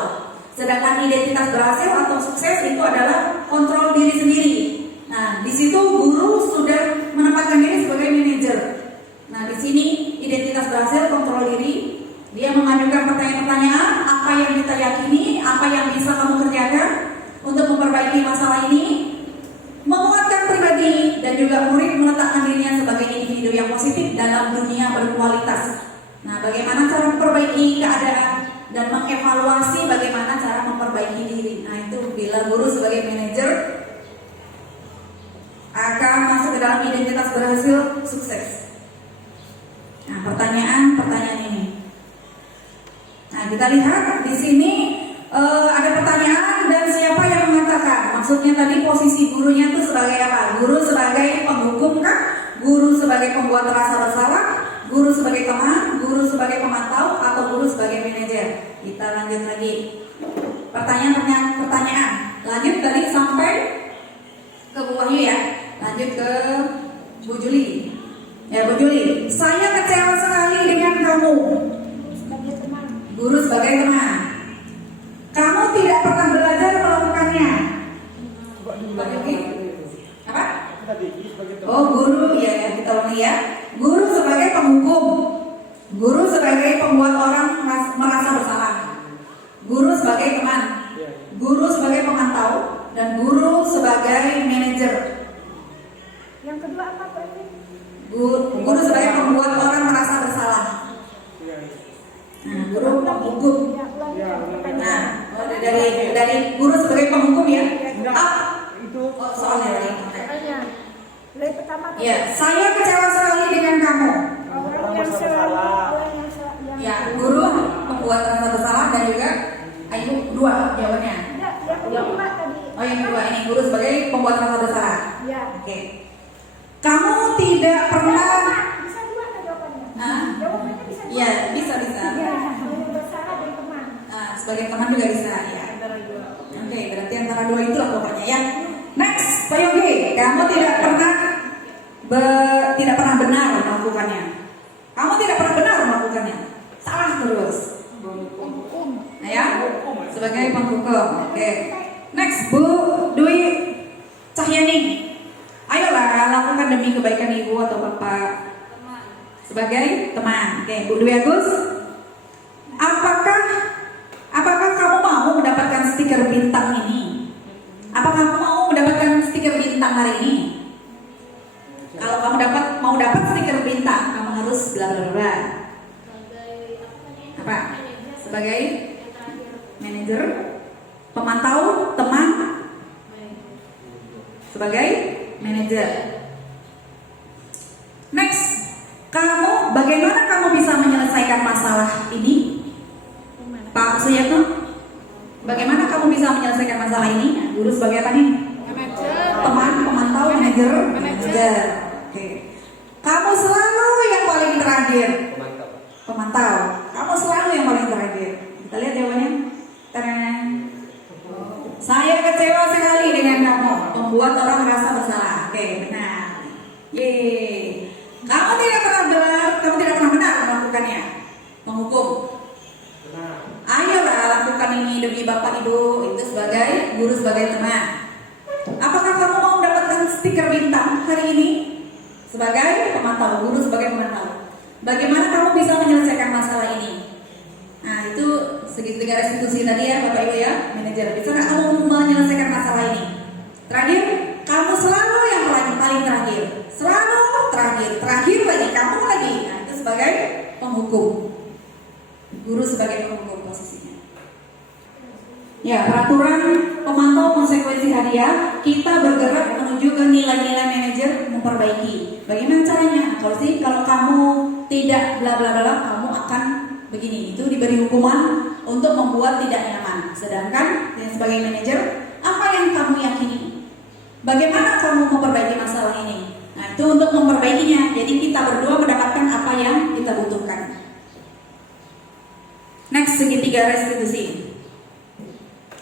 Sedangkan identitas berhasil atau sukses itu adalah kontrol diri sendiri. Nah, di situ guru sudah menempatkan diri sebagai manajer. Nah, di sini identitas berhasil kontrol diri. Dia mengajukan pertanyaan-pertanyaan, apa yang kita yakini, apa yang bisa kamu kerjakan untuk memperbaiki masalah ini, menguatkan pribadi dan juga murid meletakkan dirinya sebagai individu yang positif dalam dunia berkualitas. Nah, bagaimana cara memperbaiki keadaan dan mengevaluasi bagaimana cara memperbaiki diri. Nah, itu bila guru sebagai manajer akan masuk ke dalam identitas berhasil sukses. Nah, pertanyaan ini. Nah, kita lihat di sini ada pertanyaan dan siapa yang mengatakan. Maksudnya tadi posisi gurunya itu sebagai apa? Guru sebagai penghukum kah? Guru sebagai pembuat rasa bersalah? Guru sebagai teman? Guru sebagai pemantau? Atau guru sebagai manajer? Kita lanjut lagi. Pertanyaan. Lanjut tadi sampai ke Bu Wahyu ya. Lanjut ke Bu Juli. Ya, Bu Juli. Saya kecewa sekali dengan kamu. Guru sebagai teman. Kamu tidak pernah belajar melakukannya. Apa? Oh, guru ya, kita ulangi ya. Guru sebagai penghukum. Guru sebagai pembuat orang merasa bersalah. Guru sebagai teman. Guru sebagai pemantau dan guru sebagai manajer. Yang kedua apa Pak? Guru sebagai pembuat orang merasa bersalah. Nah, guru penghukum. Nah, dari guru sebagai penghukum ya. Oh, soalnya tadi. Dari pertama. Ya, saya kecewa sekali dengan kamu. Ya, guru pembuat rasa bersalah dan juga ayo 2 jawabannya. Yang kedua tadi. Oh, yang kedua ini guru sebagai pembuat rasa bersalah. Ya. Oke. Kamu tidak pernah. Bisa 2 kan jawabannya? Jawabannya bisa 2. Iya, bisa. Ya, bersalah dari teman. Sebagai teman juga bisa ya. Oke, berarti antara 2 itulah pokoknya ya. Next, Pak Yogi, kamu tidak pernah benar melakukannya. Kamu tidak pernah benar melakukannya. Salah terus. Nah, ya. sebagai penghukum. Oke. Next, Bu Dwi Cahyani. Ayolah lakukan demi kebaikan Ibu atau Bapak sebagai teman. Oke, Bu Dwi Agus. Apakah kamu mau mendapatkan stiker bintang ini? Apakah kamu mau mendapatkan stiker bintang hari ini? Kalau kamu mau dapat stiker bintang, kamu harus bla bla bla. Apa? Sebagai manajer, pemantau, teman, sebagai manajer. Next, bagaimana kamu bisa menyelesaikan masalah ini? Pak Suyatno, bagaimana kamu bisa menyelesaikan masalah ini? Guru sebagai apa nih? Teman, pemantau, manajer. Oke. Kamu selalu yang paling terakhir. Pemantau. Kamu selalu yang paling terakhir. Kita lihat jawabannya. Tadang. Saya kecewa sekali dengan kamu, membuat orang merasa bersalah. Oke, benar. Yeay. Kamu tidak pernah benar melakukannya. Menghukum. Ayolah lakukan ini demi Bapak Ibu. Itu sebagai guru, sebagai teman. Apakah kamu mau mendapatkan stiker bintang hari ini? Sebagai pemantau, guru sebagai pemantau. Bagaimana kamu bisa menyelesaikan masalah ini? Nah, itu segitiga restitusi tadi ya Bapak Ibu ya, manajer. Bisa nggak kamu menyelesaikan masalah ini? Terakhir, kamu selalu yang paling terakhir. Selalu terakhir lagi, kamu lagi. Nah, itu sebagai penghukum. Guru sebagai penghukum posisinya. Ya, peraturan pemantau konsekuensi hadiah, kita bergerak menuju ke nilai-nilai manajer memperbaiki. Bagaimana caranya? Kalau kamu tidak bla bla bla, kamu akan begini. Itu diberi hukuman untuk membuat tidak nyaman. Sedangkan yang sebagai manajer, apa yang kamu yakini? Bagaimana kamu memperbaiki masalah ini? Nah, itu untuk memperbaikinya. Jadi kita berdua mendapatkan apa yang kita butuhkan. Next, segitiga restitusi.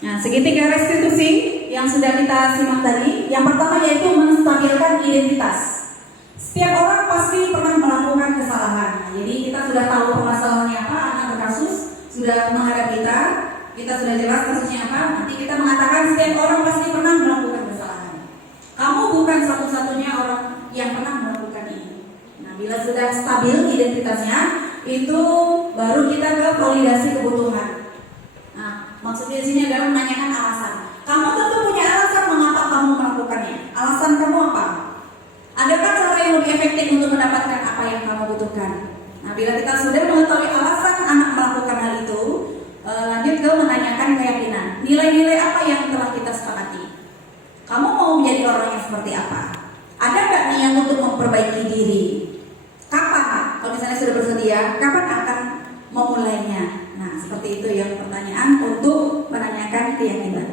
Nah, segitiga restitusi yang sudah kita simak tadi, yang pertama yaitu menstabilkan identitas. Setiap orang pasti pernah melakukan kesalahan. Jadi kita sudah tahu permasalahannya apa, anak berkasus sudah menghadap kita sudah jelas kasusnya apa. Nanti kita mengatakan setiap orang pasti pernah melakukan kesalahan. Kamu bukan satu-satunya orang yang pernah melakukan ini. Nah, bila sudah stabil identitasnya, itu baru kita ke validasi kebutuhan. Nah, maksudnya di sini adalah menanyakan alasan. Kamu tentu punya alasan mengapa kamu melakukannya. Alasan kamu apa? Adakah cara yang lebih efektif untuk mendapatkan apa yang kamu butuhkan? Nah, bila kita sudah mengetahui alasan anak melakukan hal itu, lanjut ke menanyakan keyakinan. Nilai-nilai apa yang telah kita sepakati? Kamu mau menjadi orang yang seperti apa? Ada nggak niat untuk memperbaiki diri? Kapan? Kalau misalnya sudah bersedia, kapan akan memulainya? Nah, seperti itu yang pertanyaan untuk menanyakan keyakinan.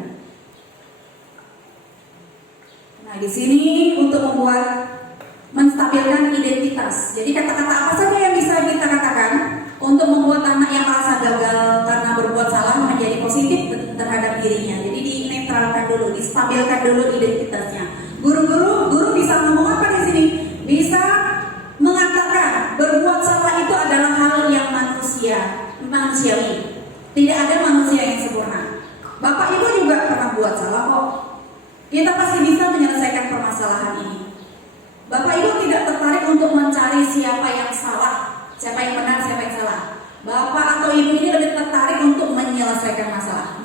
Nah, di sini untuk menstabilkan identitas. Jadi kata-kata apa saja yang bisa kita katakan untuk membuat anak yang merasa gagal karena berbuat salah menjadi positif terhadap dirinya. Jadi dinetralkan dulu, distabilkan dulu identitasnya. Guru bisa ngomong apa di sini? Bisa mengatakan berbuat salah itu adalah hal yang manusiawi. Tidak ada manusia yang sempurna. Bapak Ibu juga pernah buat salah kok. Kita pasti bisa menyelesaikan permasalahan ini. Bapak Ibu tidak tertarik untuk mencari siapa yang salah, siapa yang benar, siapa yang salah. Bapak atau Ibu ini lebih tertarik untuk menyelesaikan masalah.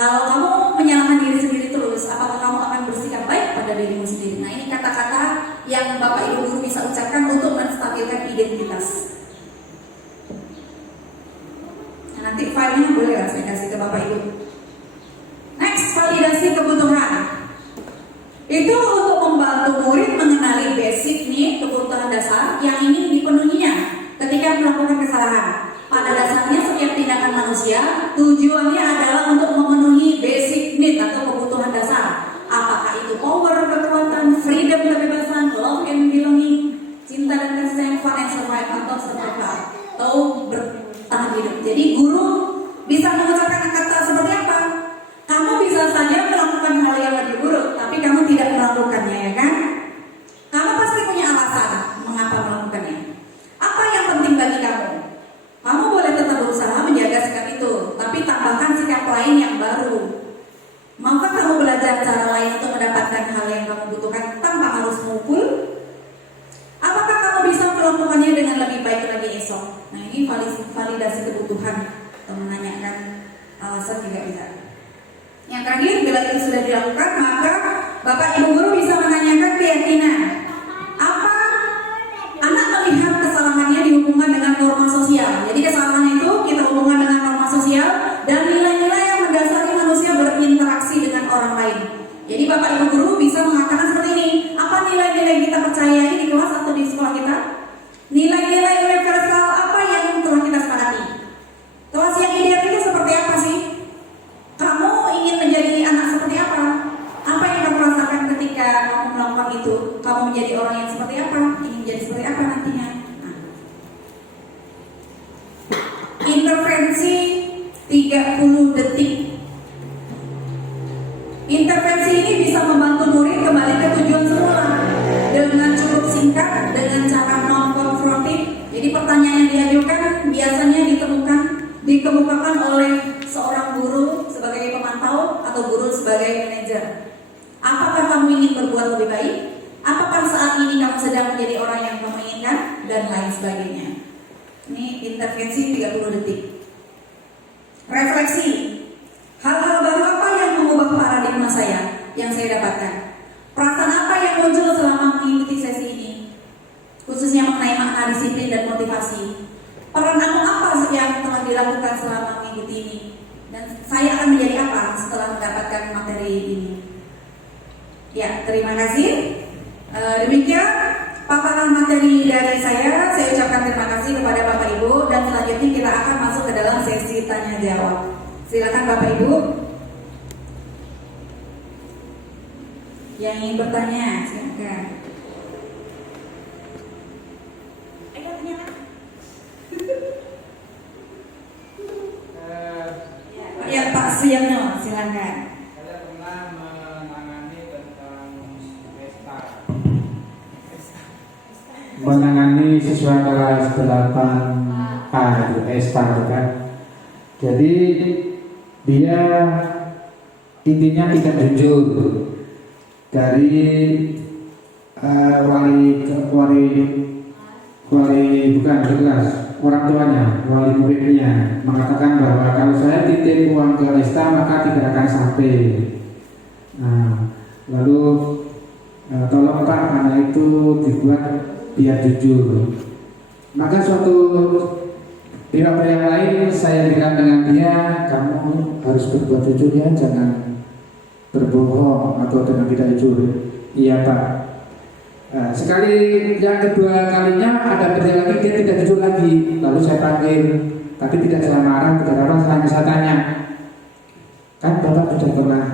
Kalau kamu menyalahkan diri sendiri terus, apakah kamu akan bersikap baik pada dirimu sendiri? Nah, ini kata-kata yang Bapak Ibu guru bisa ucapkan untuk menstabilkan identitas. Nah, nanti filenya boleh lah saya kasih ke Bapak Ibu. Next, validasi kebutuhan. Itu untuk membantu murid mengenali basic need, kebutuhan dasar yang ingin dipenuhinya ketika melakukan kesalahan. Pada dasarnya setiap tindakan manusia tujuannya adalah untuk memenuhi basic need atau kebutuhan dasar. Apakah itu power, kekuatan, freedom, kebebasan, love and belonging, cinta dan kasih sayang, fun and survive atau survival, atau bertahan hidup. Jadi guru bisa mengucapkan kata seperti proses juga bisa. Yang terakhir, bila itu sudah dilakukan, maka Bapak Ibu guru bisa menanyakan keyakinan. Apa anak melihat kesalahannya dihubungkan dengan norma sosial. Jadi kesalahannya itu kita hubungkan dengan norma sosial dan nilai-nilai yang mendasari manusia berinteraksi dengan orang lain. Jadi Bapak Ibu guru bisa mengatakan seperti ini, apa nilai-nilai kita percayai di kelas atau di sekolah kita? Nilai-nilai universal apa yang telah kita sepakati? Kelas yang ideal itu seperti apa sih? Kamu ingin menjadi anak seperti apa? Apa yang kamu rasakan ketika kamu melakukan itu? Kamu menjadi orang yang seperti apa? Ingin menjadi seperti apa nantinya? Nah. Intervensi 30 detik. Intervensi ini bisa membantu murid kembali ke tujuan semula dengan cukup singkat, dengan cara non-konfrontif. Jadi pertanyaan yang diajukan biasanya dikemukakan oleh seorang guru sebagai pemantau atau guru sebagai manajer. Apakah kamu ingin berbuat lebih baik? Apakah saat ini kamu sedang menjadi orang yang kamu inginkan? Dan lain sebagainya. Ini intervensi 30 detik. Refleksi. Hal-hal baru apa yang mengubah paradigma saya yang saya dapatkan? Perasaan apa yang muncul selama mengikuti sesi ini? Khususnya mengenai makna disiplin dan motivasi. Peran kamu apa yang telah dilakukan selama mengikuti ini? Dan saya akan menjadi apa setelah mendapatkan materi ini? Ya, terima kasih. Demikian paparan materi dari saya. Saya ucapkan terima kasih kepada Bapak Ibu dan selanjutnya kita akan masuk ke dalam sesi tanya jawab. Silakan Bapak Ibu yang ingin bertanya, silakan. Ya Pak Suyamno, silakan. Saya pernah menangani tentang menangani siswa kelas 8A itu ESTA kan. Jadi dia intinya tidak jujur dari wali bukan kelas orang tuanya, wali muridnya mengatakan bahwa kalau saya titip uang ke ESTA maka tidak akan sampai. Nah, lalu tolong Pak, anak itu dibuat biar jujur. Maka suatu pihak yang lain saya bilang dengan dia, kamu harus berbuat jujur ya, jangan berbohong atau dengan tidak jujur. Iya Pak. Sekali yang kedua kalinya ada kerja lagi, dia tidak jujur lagi. Lalu saya panggil, tapi tidak saya marah, tidak apa, saya tanya, kan Bapak sudah pernah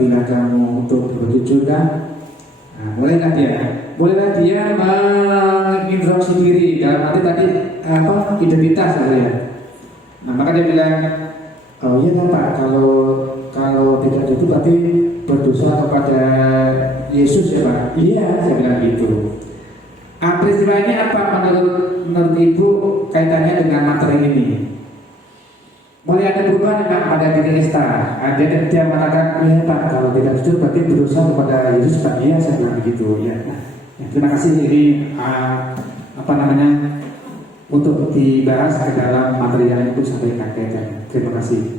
bilang kamu untuk berjujur kan? Nah, mulailah dia mengintroduksi diri dalam arti tadi identitas ya. Nah maka dia bilang, oh iya Pak, kalau tidak jujur berarti berdosa kepada Yesus ya Pak. Iya, saya bilang gitu. Peristiwa ini apa menurut Ibu kaitannya dengan materi ini? Mulai ada perubahan pada diri ESTA. Dia mengatakan, iya Pak, kalau tidak jujur berarti berusaha kepada Yesus Pak. Iya, saya bilang begitu. Ya. Terima kasih. Ini untuk dibahas ke dalam materi yang itu sampai kaitan. Terima kasih.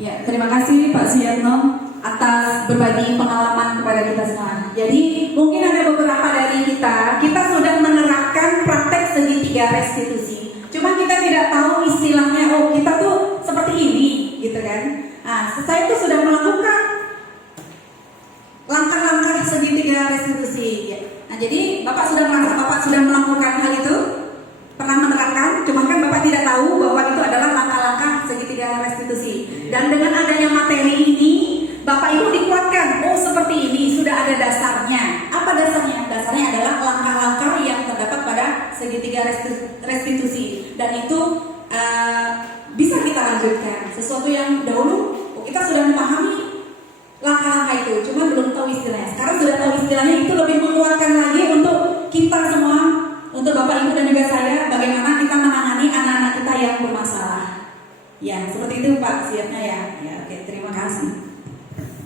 Ya, terima kasih Pak Suyarno atas berbagi pengalaman kepada kita semua. Jadi mungkin ada beberapa dari kita sudah menerapkan praktek segitiga restitusi. Cuma kita tidak tahu istilahnya, oh kita tuh seperti ini, gitu kan? Nah, saya tuh sudah melakukan langkah-langkah segitiga restitusi. Nah, jadi Bapak sudah merasa Bapak sudah melakukan hal itu, pernah menerapkan, cuma kan Bapak tidak tahu bahwa itu adalah langkah-langkah segitiga restitusi. Dan dengan adanya materi ini, Bapak Ibu dikuatkan, oh seperti ini, sudah ada dasarnya. Apa dasarnya? Dasarnya adalah langkah-langkah yang terdapat pada segitiga restitusi. Dan itu bisa kita lanjutkan. Sesuatu yang dahulu kita sudah memahami langkah-langkah itu, cuma belum tahu istilahnya. Sekarang sudah tahu istilahnya, itu lebih menguatkan lagi untuk kita semua, untuk Bapak Ibu dan juga saya, bagaimana kita menangani anak-anak kita yang bermasalah. Ya, seperti itu Pak siapnya ya. Ya, oke, terima kasih.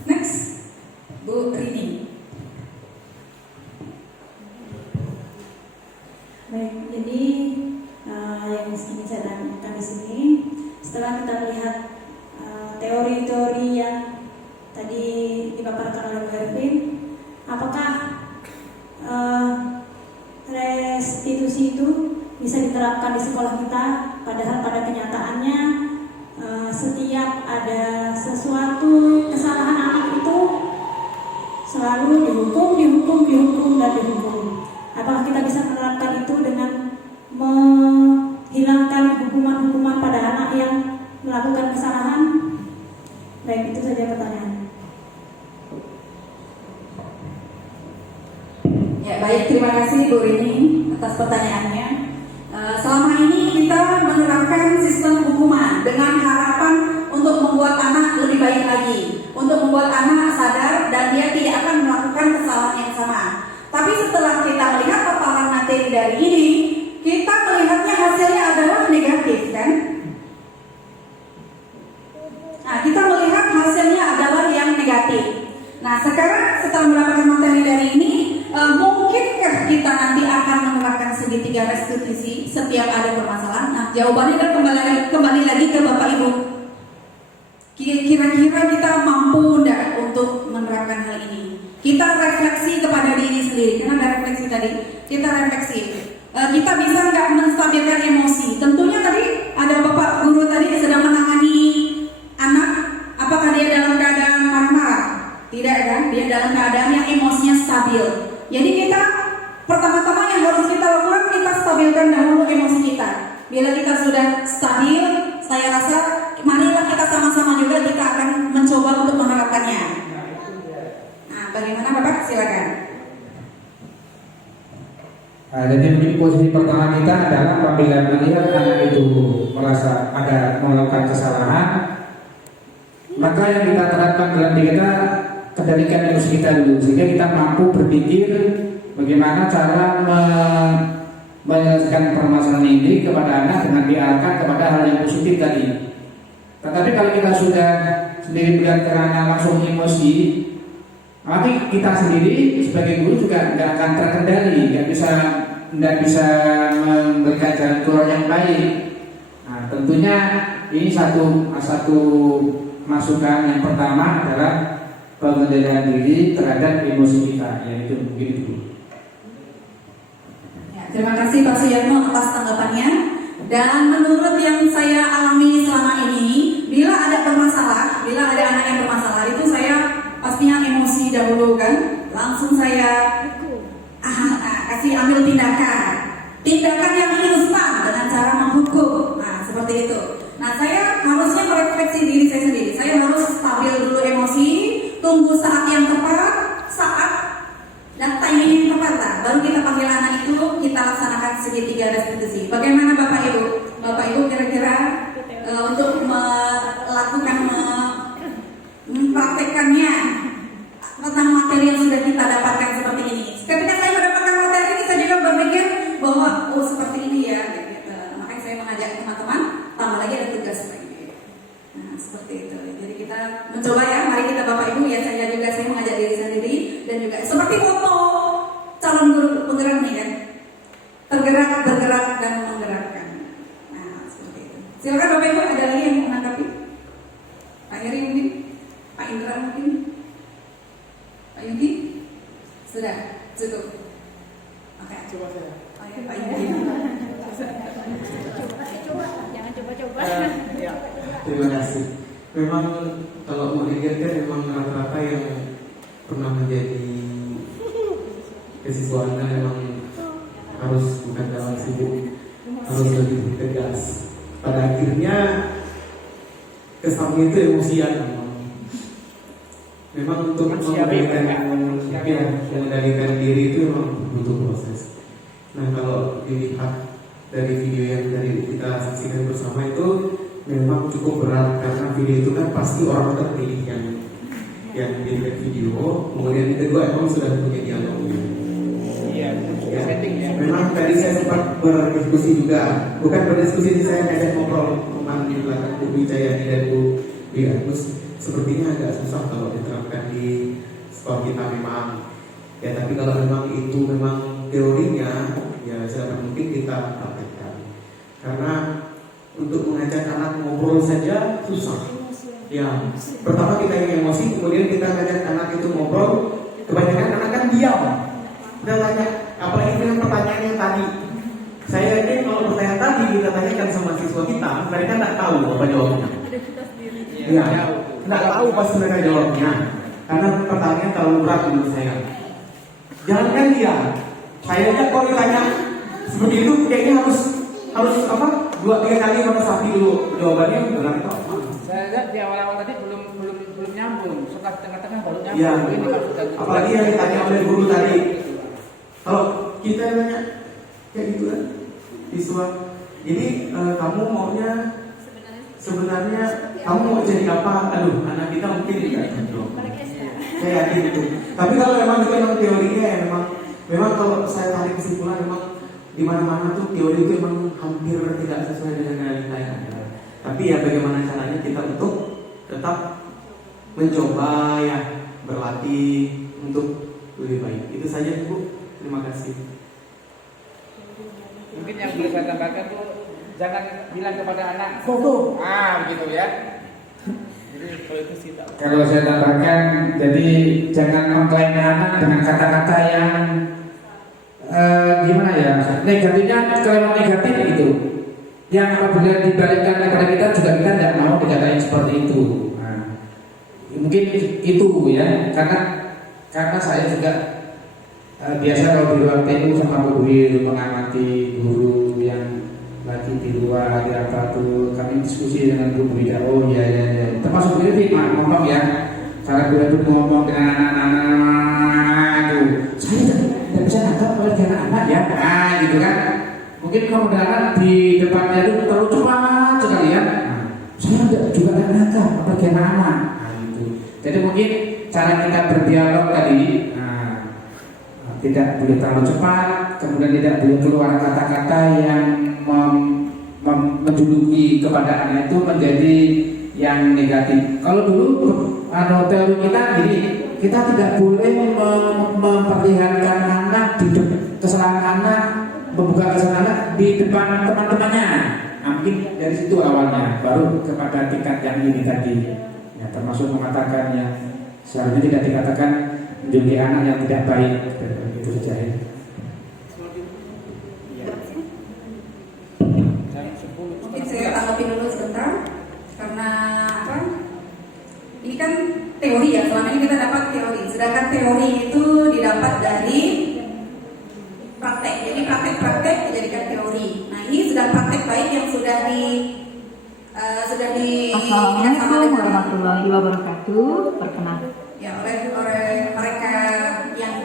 Next, Bu Rini. Baik, jadi yang kami dipaparkan oleh Bu Ervin, apakah restitusi itu bisa diterapkan di sekolah kita, padahal pada kenyataannya setiap ada sesuatu kesalahan anak itu selalu dihukum dan dihukum. Apakah kita bisa menerapkan itu dengan menghilangkan hukuman-hukuman pada anak yang melakukan kesalahan? Baik, itu saja pertanyaan. Ya, baik, terima kasih Bu Rini atas pertanyaannya. Selama ini kita menerapkan sistem hukuman dengan harapan untuk membuat anak lebih baik lagi, untuk membuat anak sadar dan dia tidak akan melakukan kesalahan yang sama. Tapi setelah kita melihat paparan materi dari ini, kita melihatnya hasilnya adalah negatif, kan? Nah, kita melihat hasilnya adalah yang negatif. Nah, sekarang setelah mendapatkan materi dari ini, mungkinkah kita nanti akan menerapkan segitiga restitusi setiap ada permasalahan? Nah, jawabannya kan kembali lagi ke Bapak Ibu. Kira-kira kita mampu enggak untuk menerapkan hal ini? Kita refleksi kepada diri sendiri. Karena ada refleksi tadi, kita refleksi. Kita bisa nggak menstabilkan emosi? Tentunya tadi ada Bapak Guru tadi yang sedang menangani anak. Apakah dia dalam keadaan marah-marah? Tidak, kan? Dia dalam keadaan yang emosinya stabil. Jadi kita pertama-tama yang harus kita lakukan, kita stabilkan dahulu emosi kita. Bila kita sudah stabil, saya rasa marilah kita sama-sama juga kita akan mencoba untuk menerapkannya. Nah, bagaimana Bapak? Silakan. Jadi mungkin posisi pertama kita adalah apabila melihat anak itu merasa ada melakukan kesalahan, maka yang kita terapkan dalam diri kita kendalikan emosi kita dulu, sehingga kita mampu berpikir bagaimana cara menyelesaikan permasalahan ini kepada anak dengan diarahkan kepada hal yang positif tadi. Tetapi kalau kita sudah sendiri melihat karena langsung emosi, nanti kita sendiri sebagai guru juga nggak akan terkendali, nggak bisa memberikan jalan keluar yang baik. Nah, tentunya ini satu masukan yang pertama adalah pengendalian diri terhadap emosi kita, yaitu begitu. Ya, terima kasih Pak Suyatno atas tanggapannya. Dan menurut yang saya alami selama ini, bila ada anak yang bermasalah, itu saya pastinya emosi dahulu, kan, langsung saya kasih ambil tindakan yang instan dengan cara menghukum. Nah, seperti itu. Nah, saya harusnya merefleksi diri saya sendiri. Saya harus stabil dulu emosi, tunggu saat yang tepat, dan timing yang tepat lah. Baru kita panggil anak itu, kita laksanakan segitiga restitusi. Bagaimana Bapak Ibu? Bapak Ibu kira-kira untuk melakukan mempraktekannya tentang materi yang sudah kita dapatkan seperti ini. Ketika saya mendapatkan materi ini, saya juga berpikir bahwa seperti ini ya. Gitu. Makanya saya mengajak teman-teman, tambah lagi ada tugas lagi. Nah, seperti itu. Jadi kita mencoba ya, mari kita Bapak Ibu ya, saya mengajak diri sendiri dan juga seperti foto calon guru penggerak nih kan, tergerak, bergerak dan menggerakkan. Nah, seperti itu. Silakan Bapak Ibu, ada lagi yang mau menanggapi? Pak Heri mungkin, Pak Indra mungkin, Pak Yuki, sudah cukup. Oke. Coba saya. Oh ya, Pak Yuki. Jangan coba-coba. Ya. Terima kasih. Memang kalau mau dilihat kan memang rata-rata yang pernah menjadi kesiswaan memang harus bukan dalam sibuk, harus lebih tegas. Pada akhirnya kesannya itu emosian. Memang untuk mengendalikan diri itu memang butuh proses. Nah, kalau dilihat dari video yang dari kita saksikan bersama itu memang cukup berat, karena video itu kan pasti orang terpilih yang menjadikan video. Kemudian yang kedua emang sudah punya dialognya. Ya. Memang tadi saya sempat berdiskusi juga, bukan berdiskusi, saya ngajak ngobrol teman di belakang Bu Wijayani dan Bu Agus. Sepertinya agak susah kalau diterapkan di sekolah kita memang. Ya, tapi kalau memang itu memang teorinya, ya sangat mungkin kita praktekkan. Karena untuk mengajak anak ngobrol saja susah. Ya, pertama kita yang emosi, kemudian kita ngajak anak itu mahasiswa kita, mereka nggak tahu apa jawabnya. Iya, nggak tahu pasti mereka jawabnya. Karena pertanyaan terlalu berat menurut saya. Jangankan dia, saya aja kalau ditanya seperti itu kayaknya harus apa? 2-3 kali makan sapi dulu jawabannya benar atau apa? Saya lihat di awal-awal tadi belum nyambung, setelah tengah-tengah baru nyambung. Iya, Ini maksudnya gitu. apalagi yang ditanya oleh guru tadi. Kalau kita nanya kayak gitu kan, siswa, ini kamu maunya sebenarnya kamu mau jadi apa? Aduh, anak kita mungkin tidak jawab. Saya yakin itu. Tapi kalau memang itu memang teorinya ya memang kalau saya tarik kesimpulan memang di mana-mana tuh teori itu memang hampir tidak sesuai dengan realita yang ada. Tapi ya bagaimana caranya kita untuk tetap mencoba ya berlatih untuk lebih baik. Itu saja Bu. Terima kasih. Mungkin yang boleh saya tambahkan tuh jangan bilang kepada anak foto, begitu ya. Jadi kalau itu sih tak. Kalau saya tambahkan, jadi jangan mengklaim anak dengan kata-kata yang gimana ya, negatifnya kalimat negatif itu. Yang apabila dibalikkan kepada kita juga kita tidak mau dikatain seperti itu. Nah, mungkin itu ya, karena saya juga biasa kalau di ruang TU sama Bu Wil mengamati guru yang lagi di luar di apa tuh, kami diskusi dengan Bu Wil. Oh ya, termasuk Bu Wil ngomong ya, karena Bu Wil ngomong dengan anak-anak tuh, saya tidak bisa nangkap oleh anak-anak ya, gitu kan. Mungkin kemudian di depannya itu terlalu cepat sekali ya. Saya juga tidak nangkap apalagi anak-anak. Gitu. Jadi mungkin cara kita berdialog tadi. Tidak boleh terlalu cepat, kemudian tidak boleh keluar kata-kata yang menjuluki kepada anak itu menjadi yang negatif. Kalau dulu teori kita gini, kita tidak boleh memperlihatkan anak kesalahan anak, membuka kesalahan anak di depan teman-temannya. Mungkin dari situ awalnya, baru kepada tingkat yang ini tadi, ya, termasuk mengatakan yang seharusnya tidak dikatakan menjadi anak yang tidak baik. Itu saja ya. Mungkin saya tanggapi dulu sebentar karena apa? Ini kan teori ya, selama ini kita dapat teori. Sedangkan teori itu didapat dari praktek. Jadi praktek dijadikan teori. Nah ini sudah praktek baik yang sudah Assalamualaikum warahmatullahi wabarakatuh. Perkenalkan. Ya oleh mereka yang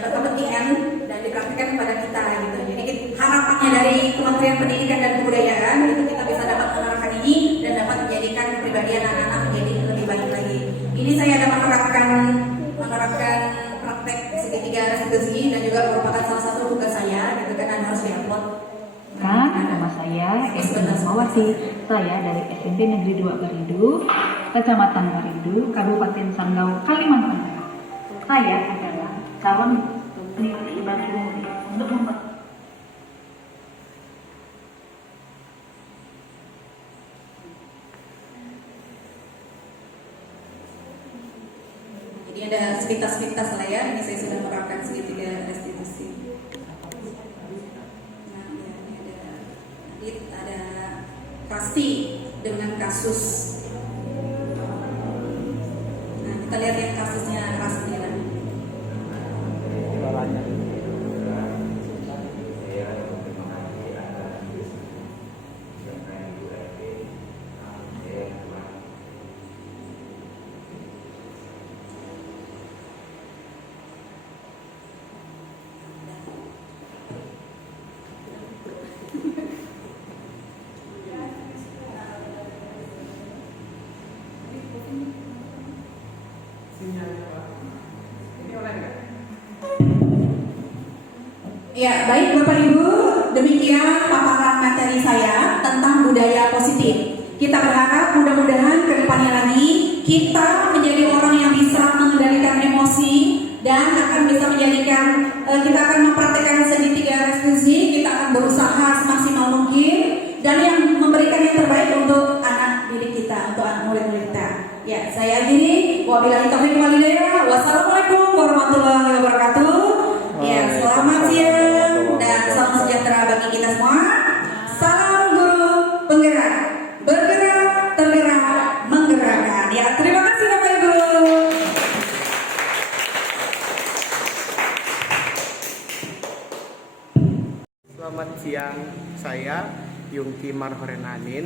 berkepentingan dan dipraktikkan kepada kita gitu. Jadi harapannya dari Kementerian Pendidikan dan Kebudayaan itu kita bisa dapat menerapkan ini dan dapat menjadikan kepribadian anak-anak menjadi lebih baik lagi. Ini saya ada menerapkan praktek segitiga restitusi dan juga merupakan salah satu tugas saya gitu kan, dan harus diupload. Nama saya Esther Mawati. Saya dari SMP Negeri 2 Baridu, Kecamatan Baridu, Kabupaten Sanggau, Kalimantan Tengah. Saya adalah calon peneliti bagi untuk Jadi ada sepintas-pintas lah ya. Ini saya sudah menerapkan segitiga restitusi. Nah, ya, ini ada pasti dengan kasus. Nah, kita lihat yang kasusnya Rasti lah. Ya, baik Bapak Ibu, demikian paparan materi saya tentang budaya positif. Kita berharap mudah-mudahan ke depannya lagi kita menjadi orang yang bisa mengendalikan emosi dan akan bisa menjadikan kita akan mempraktekkan segitiga restitusi, kita akan berusaha semaksimal mungkin dan yang memberikan yang terbaik untuk anak didik kita, untuk anak murid-murid kita. Ya, saya akhiri. Wabillahi taufiq wal hidayah. Wassalamualaikum warahmatullahi wabarakatuh. Ya, selamat siang dan salam sejahtera bagi kita semua. Salam siang, saya Yungki Marhorenanin,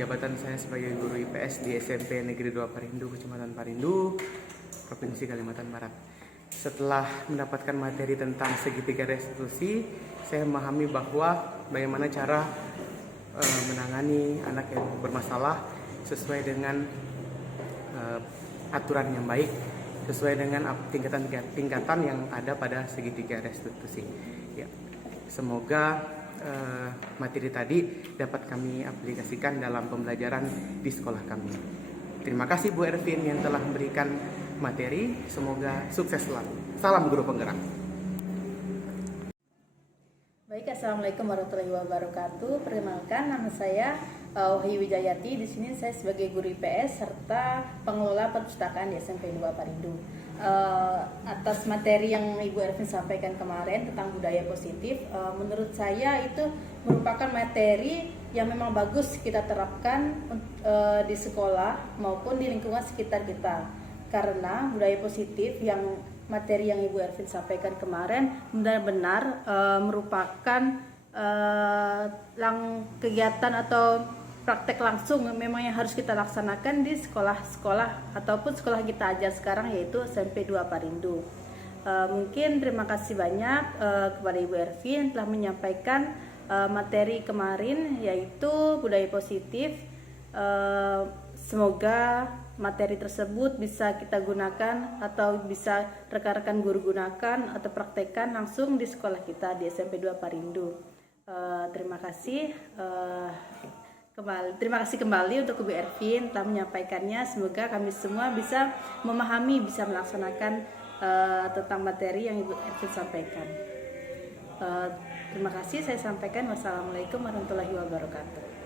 jabatan saya sebagai guru IPS di SMP Negeri 2 Parindu, Kecamatan Parindu, Provinsi Kalimantan Barat. Setelah mendapatkan materi tentang segitiga restitusi, saya memahami bahwa bagaimana cara menangani anak yang bermasalah sesuai dengan aturan yang baik, sesuai dengan tingkatan yang ada pada segitiga restitusi. Ya, semoga materi tadi dapat kami aplikasikan dalam pembelajaran di sekolah kami. Terima kasih Bu Ervin yang telah memberikan materi. Semoga sukses selalu. Salam guru penggerak. Baik, assalamualaikum warahmatullahi wabarakatuh. Perkenalkan, nama saya Wahyu Wijayati. Di sini saya sebagai guru IPS serta pengelola perpustakaan di SMP 2 Parindu. Atas materi yang Ibu Ervin sampaikan kemarin tentang budaya positif, menurut saya itu merupakan materi yang memang bagus kita terapkan di sekolah maupun di lingkungan sekitar kita. Karena budaya positif yang materi yang Ibu Ervin sampaikan kemarin benar-benar merupakan kegiatan atau praktek langsung memang yang harus kita laksanakan di sekolah-sekolah ataupun sekolah kita ajar sekarang, yaitu SMP 2 Parindu. Mungkin terima kasih banyak kepada Ibu Ervin telah menyampaikan materi kemarin yaitu budaya positif. Semoga materi tersebut bisa kita gunakan atau bisa rekan-rekan guru gunakan atau praktekkan langsung di sekolah kita di SMP 2 Parindu. Terima kasih. Terima kasih kembali untuk Ibu Ervin telah menyampaikannya. Semoga kami semua bisa memahami, bisa melaksanakan tentang materi yang Ibu Ervin sampaikan. Terima kasih saya sampaikan. Wassalamualaikum warahmatullahi wabarakatuh.